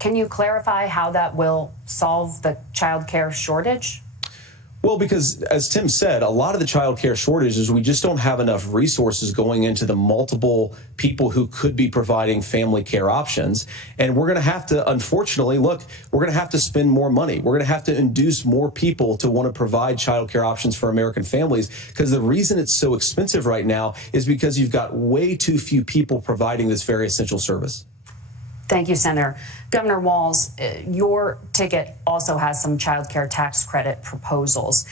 Can you clarify how that will solve the child care shortage? Well, because as Tim said, a lot of the child care shortage is we just don't have enough resources going into the multiple people who could be providing family care options. And we're going to have to, unfortunately, look, we're going to have to spend more money. We're going to have to induce more people to want to provide child care options for American families, because the reason it's so expensive right now is because you've got way too few people providing this very essential service. Thank you, Senator. Governor Walz, your ticket also has some child care tax credit proposals.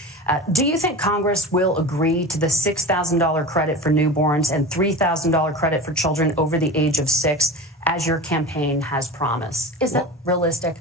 Do you think Congress will agree to the $6,000 credit for newborns and $3,000 credit for children over the age of 6, as your campaign has promised? Is that realistic?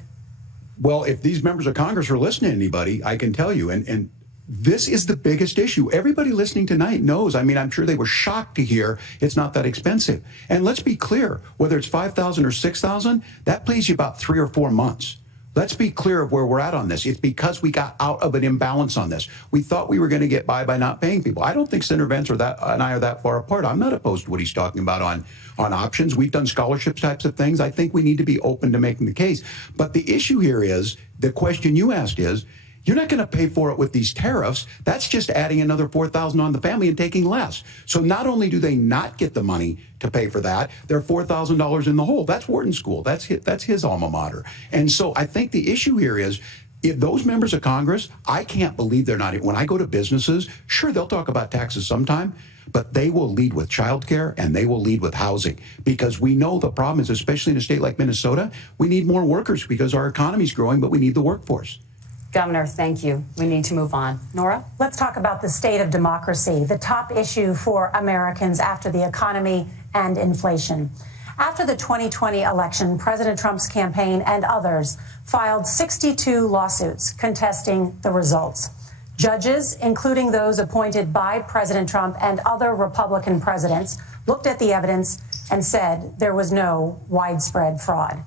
Well, if these members of Congress are listening to anybody, I can tell you, and this is the biggest issue. Everybody listening tonight knows. I mean, I'm sure they were shocked to hear it's not that expensive. And let's be clear, whether it's $5,000 or $6,000, that pays you about 3 or 4 months. Let's be clear of where we're at on this. It's because we got out of an imbalance on this. We thought we were going to get by not paying people. I don't think Senator Vance and I are that far apart. I'm not opposed to what he's talking about on options. We've done scholarship types of things. I think we need to be open to making the case. But the issue here is, the question you asked is, you're not going to pay for it with these tariffs. That's just adding another $4,000 on the family and taking less. So not only do they not get the money to pay for that, they're $4,000 in the hole. That's Wharton School. That's his alma mater. And so I think the issue here is, if those members of Congress, I can't believe they're not. When I go to businesses, sure, they'll talk about taxes sometime, but they will lead with childcare and they will lead with housing, because we know the problem is, especially in a state like Minnesota, we need more workers because our economy's growing, but we need the workforce. Governor, thank you. We need to move on. Nora? Let's talk about the state of democracy, the top issue for Americans after the economy and inflation. After the 2020 election, President Trump's campaign and others filed 62 lawsuits contesting the results. Judges, including those appointed by President Trump and other Republican presidents, looked at the evidence and said there was no widespread fraud.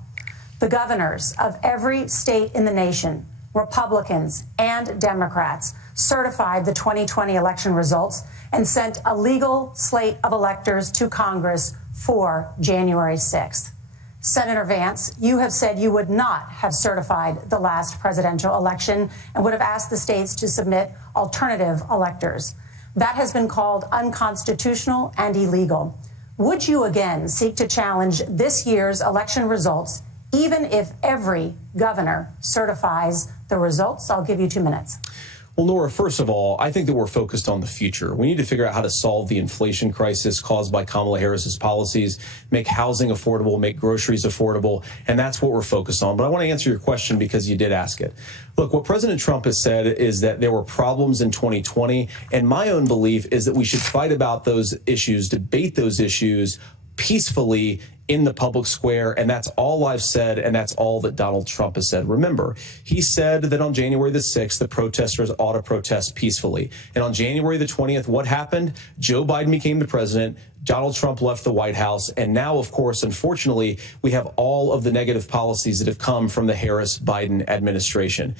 The governors of every state in the nation, Republicans and Democrats, certified the 2020 election results and sent a legal slate of electors to Congress for January 6th. Senator Vance, you have said you would not have certified the last presidential election and would have asked the states to submit alternative electors. That has been called unconstitutional and illegal. Would you again seek to challenge this year's election results, even if every governor certifies the results? I'll give you 2 minutes. Well, Nora, first of all, I think that we're focused on the future. We need to figure out how to solve the inflation crisis caused by Kamala Harris's policies, make housing affordable, make groceries affordable, and that's what we're focused on. But I want to answer your question because you did ask it. Look, what President Trump has said is that there were problems in 2020, and my own belief is that we should fight about those issues, debate those issues peacefully in the public square, and that's all I've said, and that's all that Donald Trump has said. Remember, he said that on January the 6th, the protesters ought to protest peacefully. And on January the 20th, what happened? Joe Biden became the president, Donald Trump left the White House, and now, of course, unfortunately, we have all of the negative policies that have come from the Harris-Biden administration.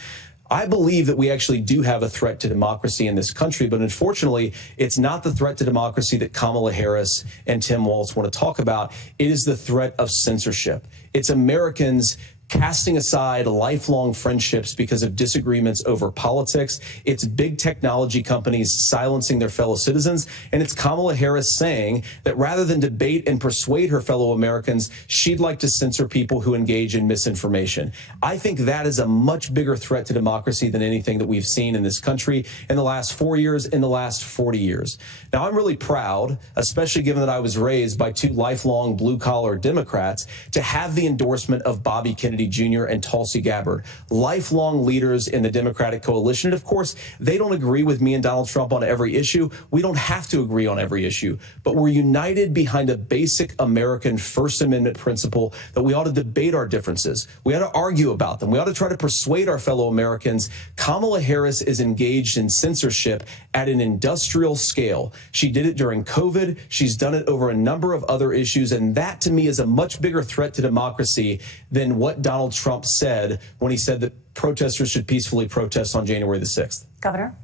I believe that we actually do have a threat to democracy in this country, but unfortunately, it's not the threat to democracy that Kamala Harris and Tim Walz want to talk about. It is the threat of censorship. It's Americans casting aside lifelong friendships because of disagreements over politics. It's big technology companies silencing their fellow citizens. And it's Kamala Harris saying that rather than debate and persuade her fellow Americans, she'd like to censor people who engage in misinformation. I think that is a much bigger threat to democracy than anything that we've seen in this country in the last 4 years, in the last 40 years. Now, I'm really proud, especially given that I was raised by 2 lifelong blue-collar Democrats, to have the endorsement of Bobby Kennedy Jr. and Tulsi Gabbard, lifelong leaders in the Democratic coalition. And of course, they don't agree with me and Donald Trump on every issue. We don't have to agree on every issue, but we're united behind a basic American First Amendment principle that we ought to debate our differences. We ought to argue about them. We ought to try to persuade our fellow Americans. Kamala Harris is engaged in censorship at an industrial scale. She did it during COVID. She's done it over a number of other issues. And that, to me, is a much bigger threat to democracy than what Donald Trump said when he said that protesters should peacefully protest on January the 6th. Governor?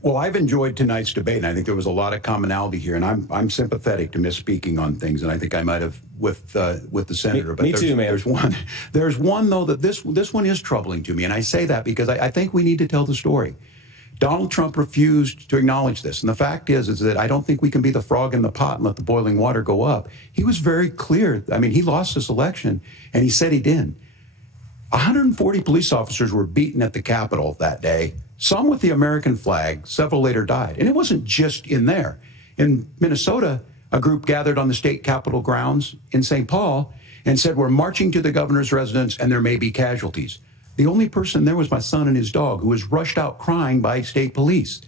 Well, I've enjoyed tonight's debate, and I think there was a lot of commonality here, and I'm sympathetic to misspeaking on things, and I think I might have with the senator. Me too, man. There's one though that this one is troubling to me, and I say that because I think we need to tell the story. Donald Trump refused to acknowledge this, and the fact is that I don't think we can be the frog in the pot and let the boiling water go up. He was very clear. I mean, he lost this election, and he said he did. 140 police officers were beaten at the Capitol that day, some with the American flag. Several later died. And it wasn't just in there. In Minnesota, a group gathered on the state Capitol grounds in St. Paul, and said, we're marching to the governor's residence and there may be casualties. The only person there was my son and his dog, who was rushed out crying by state police.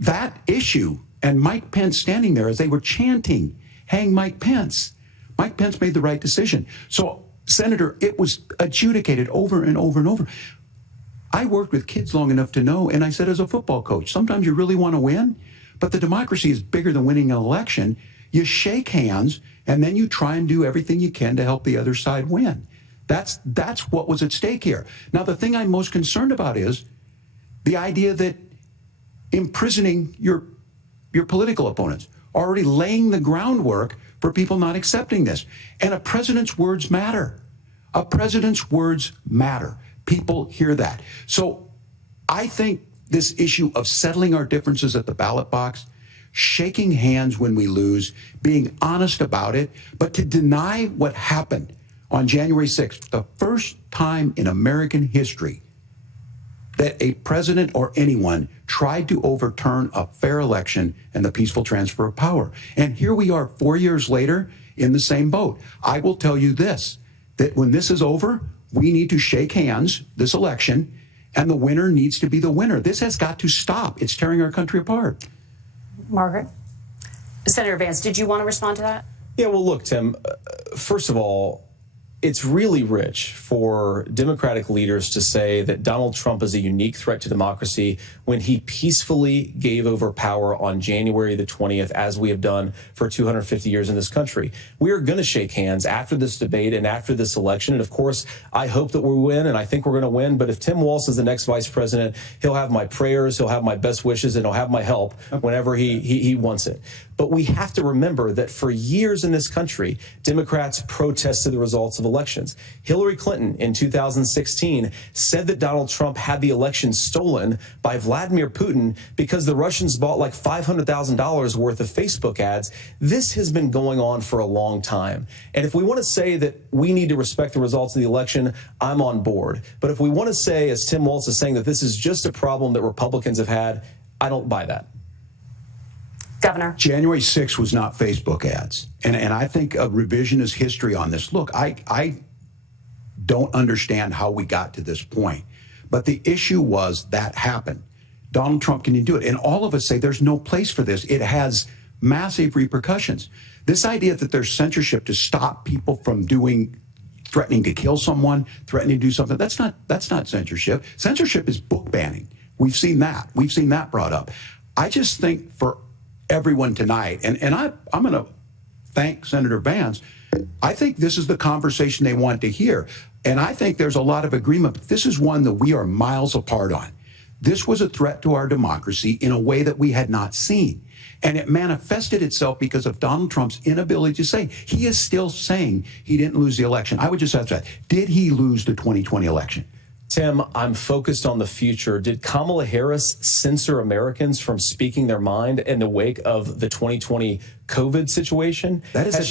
That issue, and Mike Pence standing there as they were chanting, hang Mike Pence. Mike Pence made the right decision. So, Senator, it was adjudicated over and over and over. I worked with kids long enough to know, and I said as a football coach, sometimes you really want to win, but the democracy is bigger than winning an election. You shake hands, and then you try and do everything you can to help the other side win. That's what was at stake here. Now, the thing I'm most concerned about is the idea that imprisoning your political opponents, already laying the groundwork for people not accepting this. And a president's words matter. A president's words matter. People hear that. So I think this issue of settling our differences at the ballot box, shaking hands when we lose, being honest about it, but to deny what happened on January 6th, the first time in American history that a president or anyone tried to overturn a fair election and the peaceful transfer of power. And here we are 4 years later in the same boat. I will tell you this, that when this is over, we need to shake hands this election, and the winner needs to be the winner. This has got to stop. It's tearing our country apart. Margaret? Senator Vance, did you want to respond to that? Yeah, well, look, Tim, first of all, it's really rich for Democratic leaders to say that Donald Trump is a unique threat to democracy when he peacefully gave over power on January the 20th, as we have done for 250 years in this country. We are going to shake hands after this debate and after this election. And of course, I hope that we win, and I think we're going to win. But if Tim Walz is the next vice president, he'll have my prayers, he'll have my best wishes, and he'll have my help whenever he wants it. But we have to remember that for years in this country, Democrats protested the results of elections. Hillary Clinton in 2016 said that Donald Trump had the election stolen by Vladimir Putin because the Russians bought like $500,000 worth of Facebook ads. This has been going on for a long time. And if we want to say that we need to respect the results of the election, I'm on board. But if we want to say, as Tim Walz is saying, that this is just a problem that Republicans have had, I don't buy that. Governor. January 6th was not Facebook ads. And I think a revisionist history on this. Look, I don't understand how we got to this point. But the issue was that happened. Donald Trump can do it. And all of us say there's no place for this. It has massive repercussions. This idea that there's censorship to stop people from threatening to kill someone, threatening to do something, that's not censorship. Censorship is book banning. We've seen that. We've seen that brought up. I just think for everyone tonight, and I'm going to thank Senator Vance. I think this is the conversation they want to hear. And I think there's a lot of agreement. But this is one that we are miles apart on. This was a threat to our democracy in a way that we had not seen. And it manifested itself because of Donald Trump's inability to say. He is still saying he didn't lose the election. I would just ask that. Did he lose the 2020 election? Tim, I'm focused on the future. Did Kamala Harris censor Americans from speaking their mind in the wake of the 2020 COVID situation? That is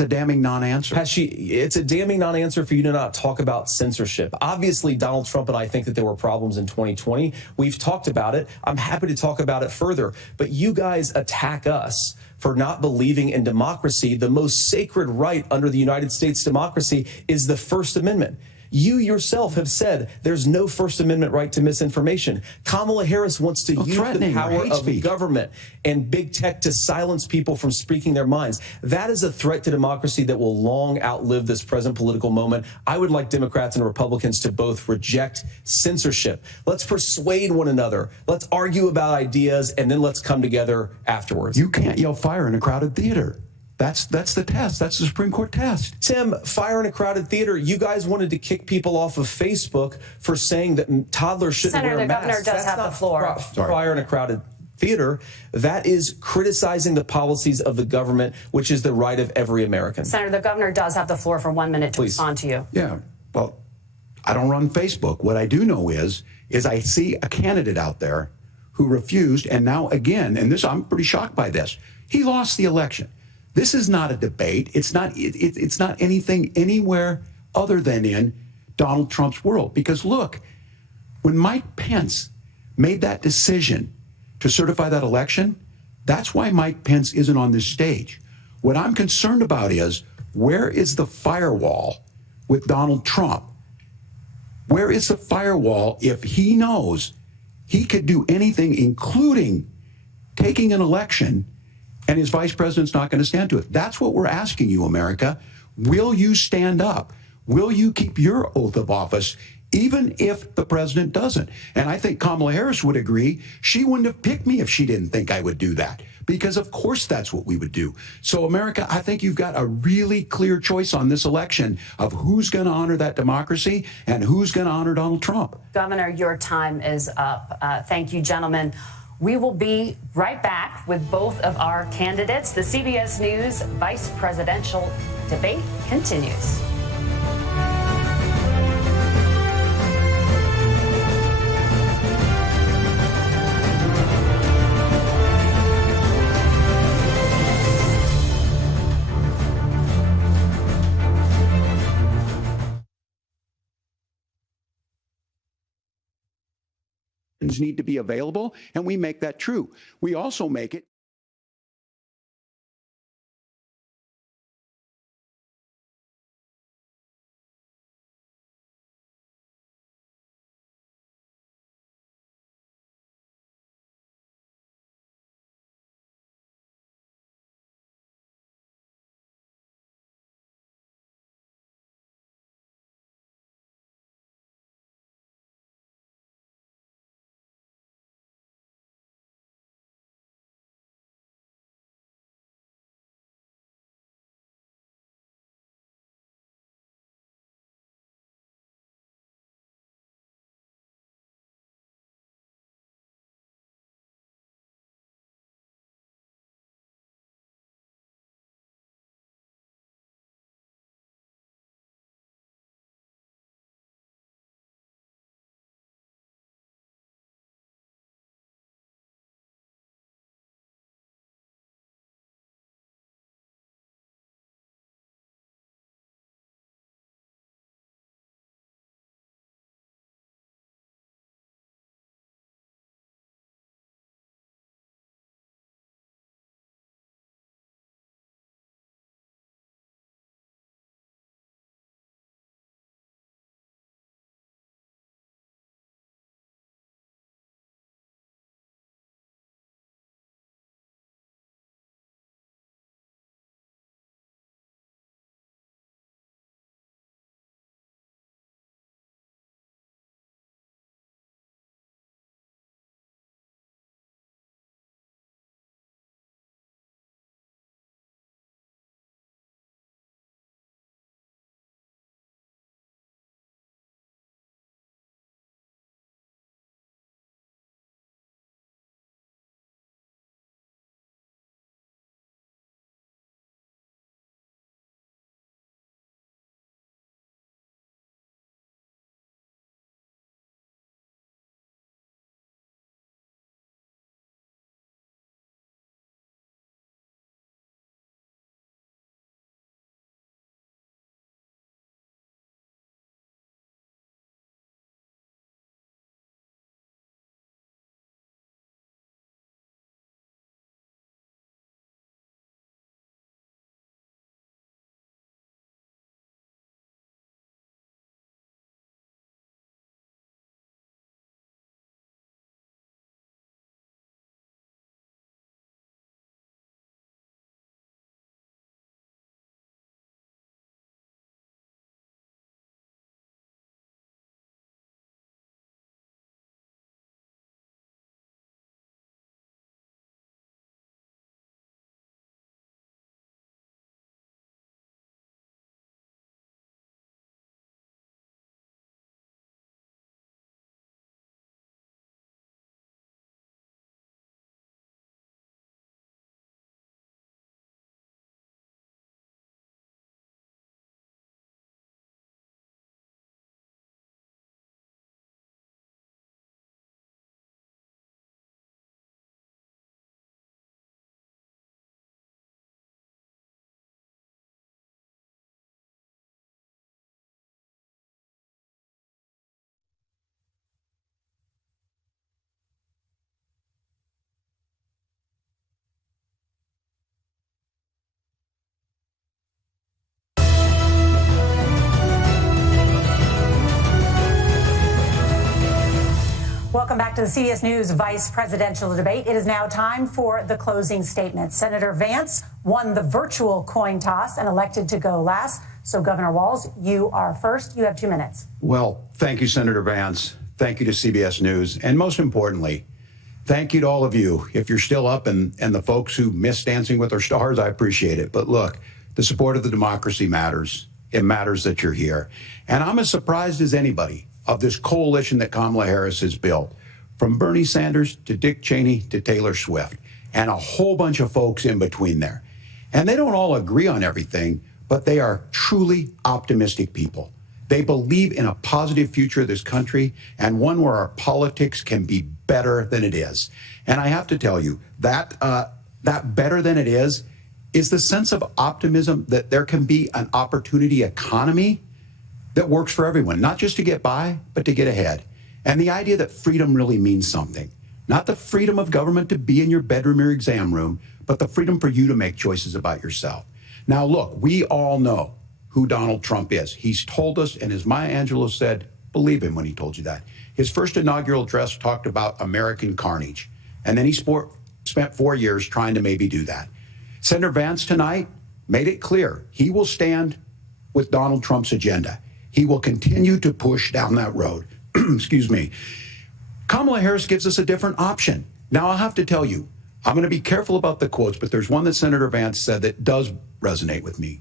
a damning non-answer. It's a damning non-answer for you to not talk about censorship. Obviously, Donald Trump and I think that there were problems in 2020. We've talked about it. I'm happy to talk about it further. But you guys attack us for not believing in democracy. The most sacred right under the United States democracy is the First Amendment. You yourself have said there's no First Amendment right to misinformation. Kamala Harris wants to use the power of government and big tech to silence people from speaking their minds. That is a threat to democracy that will long outlive this present political moment. I would like Democrats and Republicans to both reject censorship. Let's persuade one another. Let's argue about ideas, and then let's come together afterwards. You can't yell fire in a crowded theater. That's the test. That's the Supreme Court test. Tim, fire in a crowded theater. You guys wanted to kick people off of Facebook for saying that toddlers shouldn't wear masks. Senator, the governor does have the floor. Fire in a crowded theater. That is criticizing the policies of the government, which is the right of every American. Senator, the governor does have the floor for 1 minute to respond to you. Yeah. Well, I don't run Facebook. What I do know is I see a candidate out there who refused, and now again, and this, I'm pretty shocked by this. He lost the election. This is not a debate. It's not anything anywhere other than in Donald Trump's world. Because look, when Mike Pence made that decision to certify that election, that's why Mike Pence isn't on this stage. What I'm concerned about is Where is the firewall with Donald Trump? Where is the firewall if he knows he could do anything, including taking an election, and his vice president's not going to stand to it? That's what we're asking you, America. Will you stand up? Will you keep your oath of office, even if the president doesn't? And I think Kamala Harris would agree. She wouldn't have picked me if she didn't think I would do that, because of course that's what we would do. So America, I think you've got a really clear choice on this election of who's going to honor that democracy and who's going to honor Donald Trump. Governor, your time is up. Thank you, gentlemen. We will be right back with both of our candidates. The CBS News vice presidential debate continues. Need to be available, and we make that true. We also make it Welcome back to the CBS News Vice Presidential Debate. It is now time for the closing statement. Senator Vance won the virtual coin toss and elected to go last. So, Governor Walz, you are first. You have 2 minutes. Well, thank you, Senator Vance. Thank you to CBS News. And most importantly, thank you to all of you. If you're still up and the folks who miss Dancing with Our Stars, I appreciate it. But look, the support of the democracy matters. It matters that you're here. And I'm as surprised as anybody of this coalition that Kamala Harris has built, from Bernie Sanders to Dick Cheney to Taylor Swift, and a whole bunch of folks in between there. And they don't all agree on everything, but they are truly optimistic people. They believe in a positive future of this country and one where our politics can be better than it is. And I have to tell you, that better than it is the sense of optimism that there can be an opportunity economy that works for everyone, not just to get by, but to get ahead. And the idea that freedom really means something. Not the freedom of government to be in your bedroom or exam room, but the freedom for you to make choices about yourself. Now, look, we all know who Donald Trump is. He's told us, and as Maya Angelou said, believe him when he told you that. His first inaugural address talked about American carnage. And then he spent 4 years trying to maybe do that. Senator Vance tonight made it clear he will stand with Donald Trump's agenda. He will continue to push down that road. Excuse me. Kamala Harris gives us a different option. Now, I'll have to tell you, I'm going to be careful about the quotes, but there's one that Senator Vance said that does resonate with me.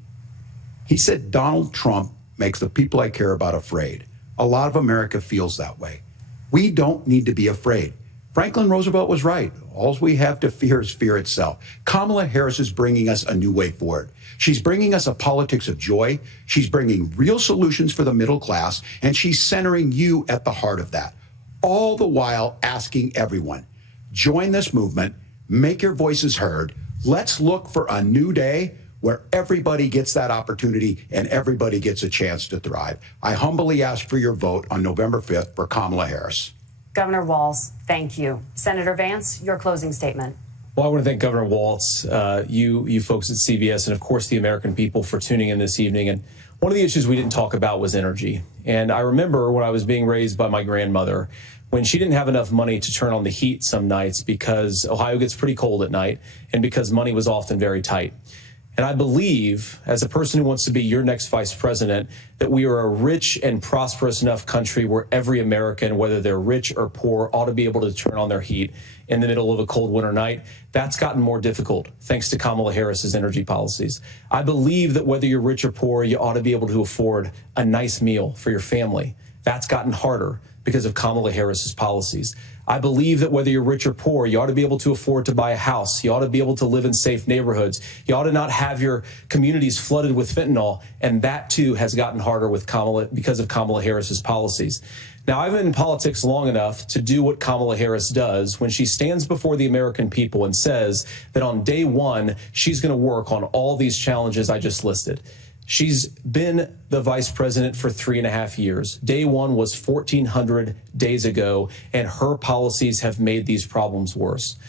He said, Donald Trump makes the people I care about afraid. A lot of America feels that way. We don't need to be afraid. Franklin Roosevelt was right. All we have to fear is fear itself. Kamala Harris is bringing us a new way forward. She's bringing us a politics of joy. She's bringing real solutions for the middle class, and she's centering you at the heart of that. All the while asking everyone, join this movement, make your voices heard. Let's look for a new day where everybody gets that opportunity and everybody gets a chance to thrive. I humbly ask for your vote on November 5th for Kamala Harris. Governor Walz, thank you. Senator Vance, your closing statement. Well, I want to thank Governor Walz, you folks at CBS, and of course the American people for tuning in this evening. And one of the issues we didn't talk about was energy. And I remember when I was being raised by my grandmother, when she didn't have enough money to turn on the heat some nights because Ohio gets pretty cold at night and because money was often very tight. And I believe, as a person who wants to be your next vice president, that we are a rich and prosperous enough country where every American, whether they're rich or poor, ought to be able to turn on their heat in the middle of a cold winter night. That's gotten more difficult thanks to Kamala Harris's energy policies. I believe that whether you're rich or poor, you ought to be able to afford a nice meal for your family. That's gotten harder because of Kamala Harris's policies. I believe that whether you're rich or poor, you ought to be able to afford to buy a house. You ought to be able to live in safe neighborhoods. You ought to not have your communities flooded with fentanyl. And that, too, has gotten harder with because of Kamala Harris's policies. Now, I've been in politics long enough to do what Kamala Harris does when she stands before the American people and says that on day one, she's going to work on all these challenges I just listed. She's been the vice president for 3.5 years. Day one was 1,400 days ago, and her policies have made these problems worse.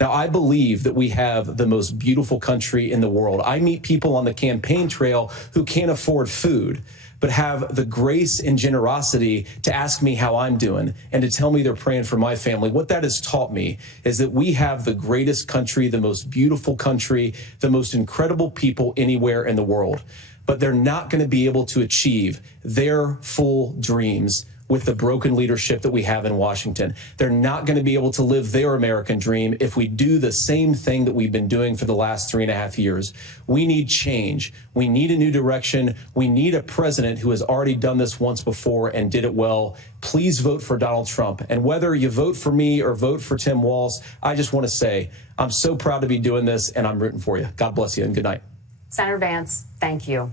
Now, I believe that we have the most beautiful country in the world. I meet people on the campaign trail who can't afford food, but have the grace and generosity to ask me how I'm doing and to tell me they're praying for my family. What that has taught me is that we have the greatest country, the most beautiful country, the most incredible people anywhere in the world. But they're not going to be able to achieve their full dreams with the broken leadership that we have in Washington. They're not going to be able to live their American dream if we do the same thing that we've been doing for the last 3.5 years. We need change. We need a new direction. We need a president who has already done this once before and did it well. Please vote for Donald Trump. And whether you vote for me or vote for Tim Walz, I just want to say I'm so proud to be doing this, and I'm rooting for you. God bless you, and good night. Senator Vance, thank you.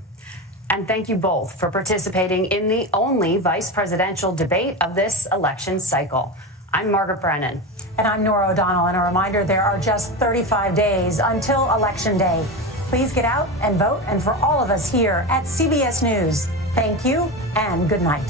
And thank you both for participating in the only vice presidential debate of this election cycle. I'm Margaret Brennan. And I'm Nora O'Donnell. And a reminder, there are just 35 days until Election Day. Please get out and vote. And for all of us here at CBS News, thank you and good night.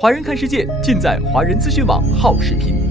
华人看世界尽在华人资讯网好视频。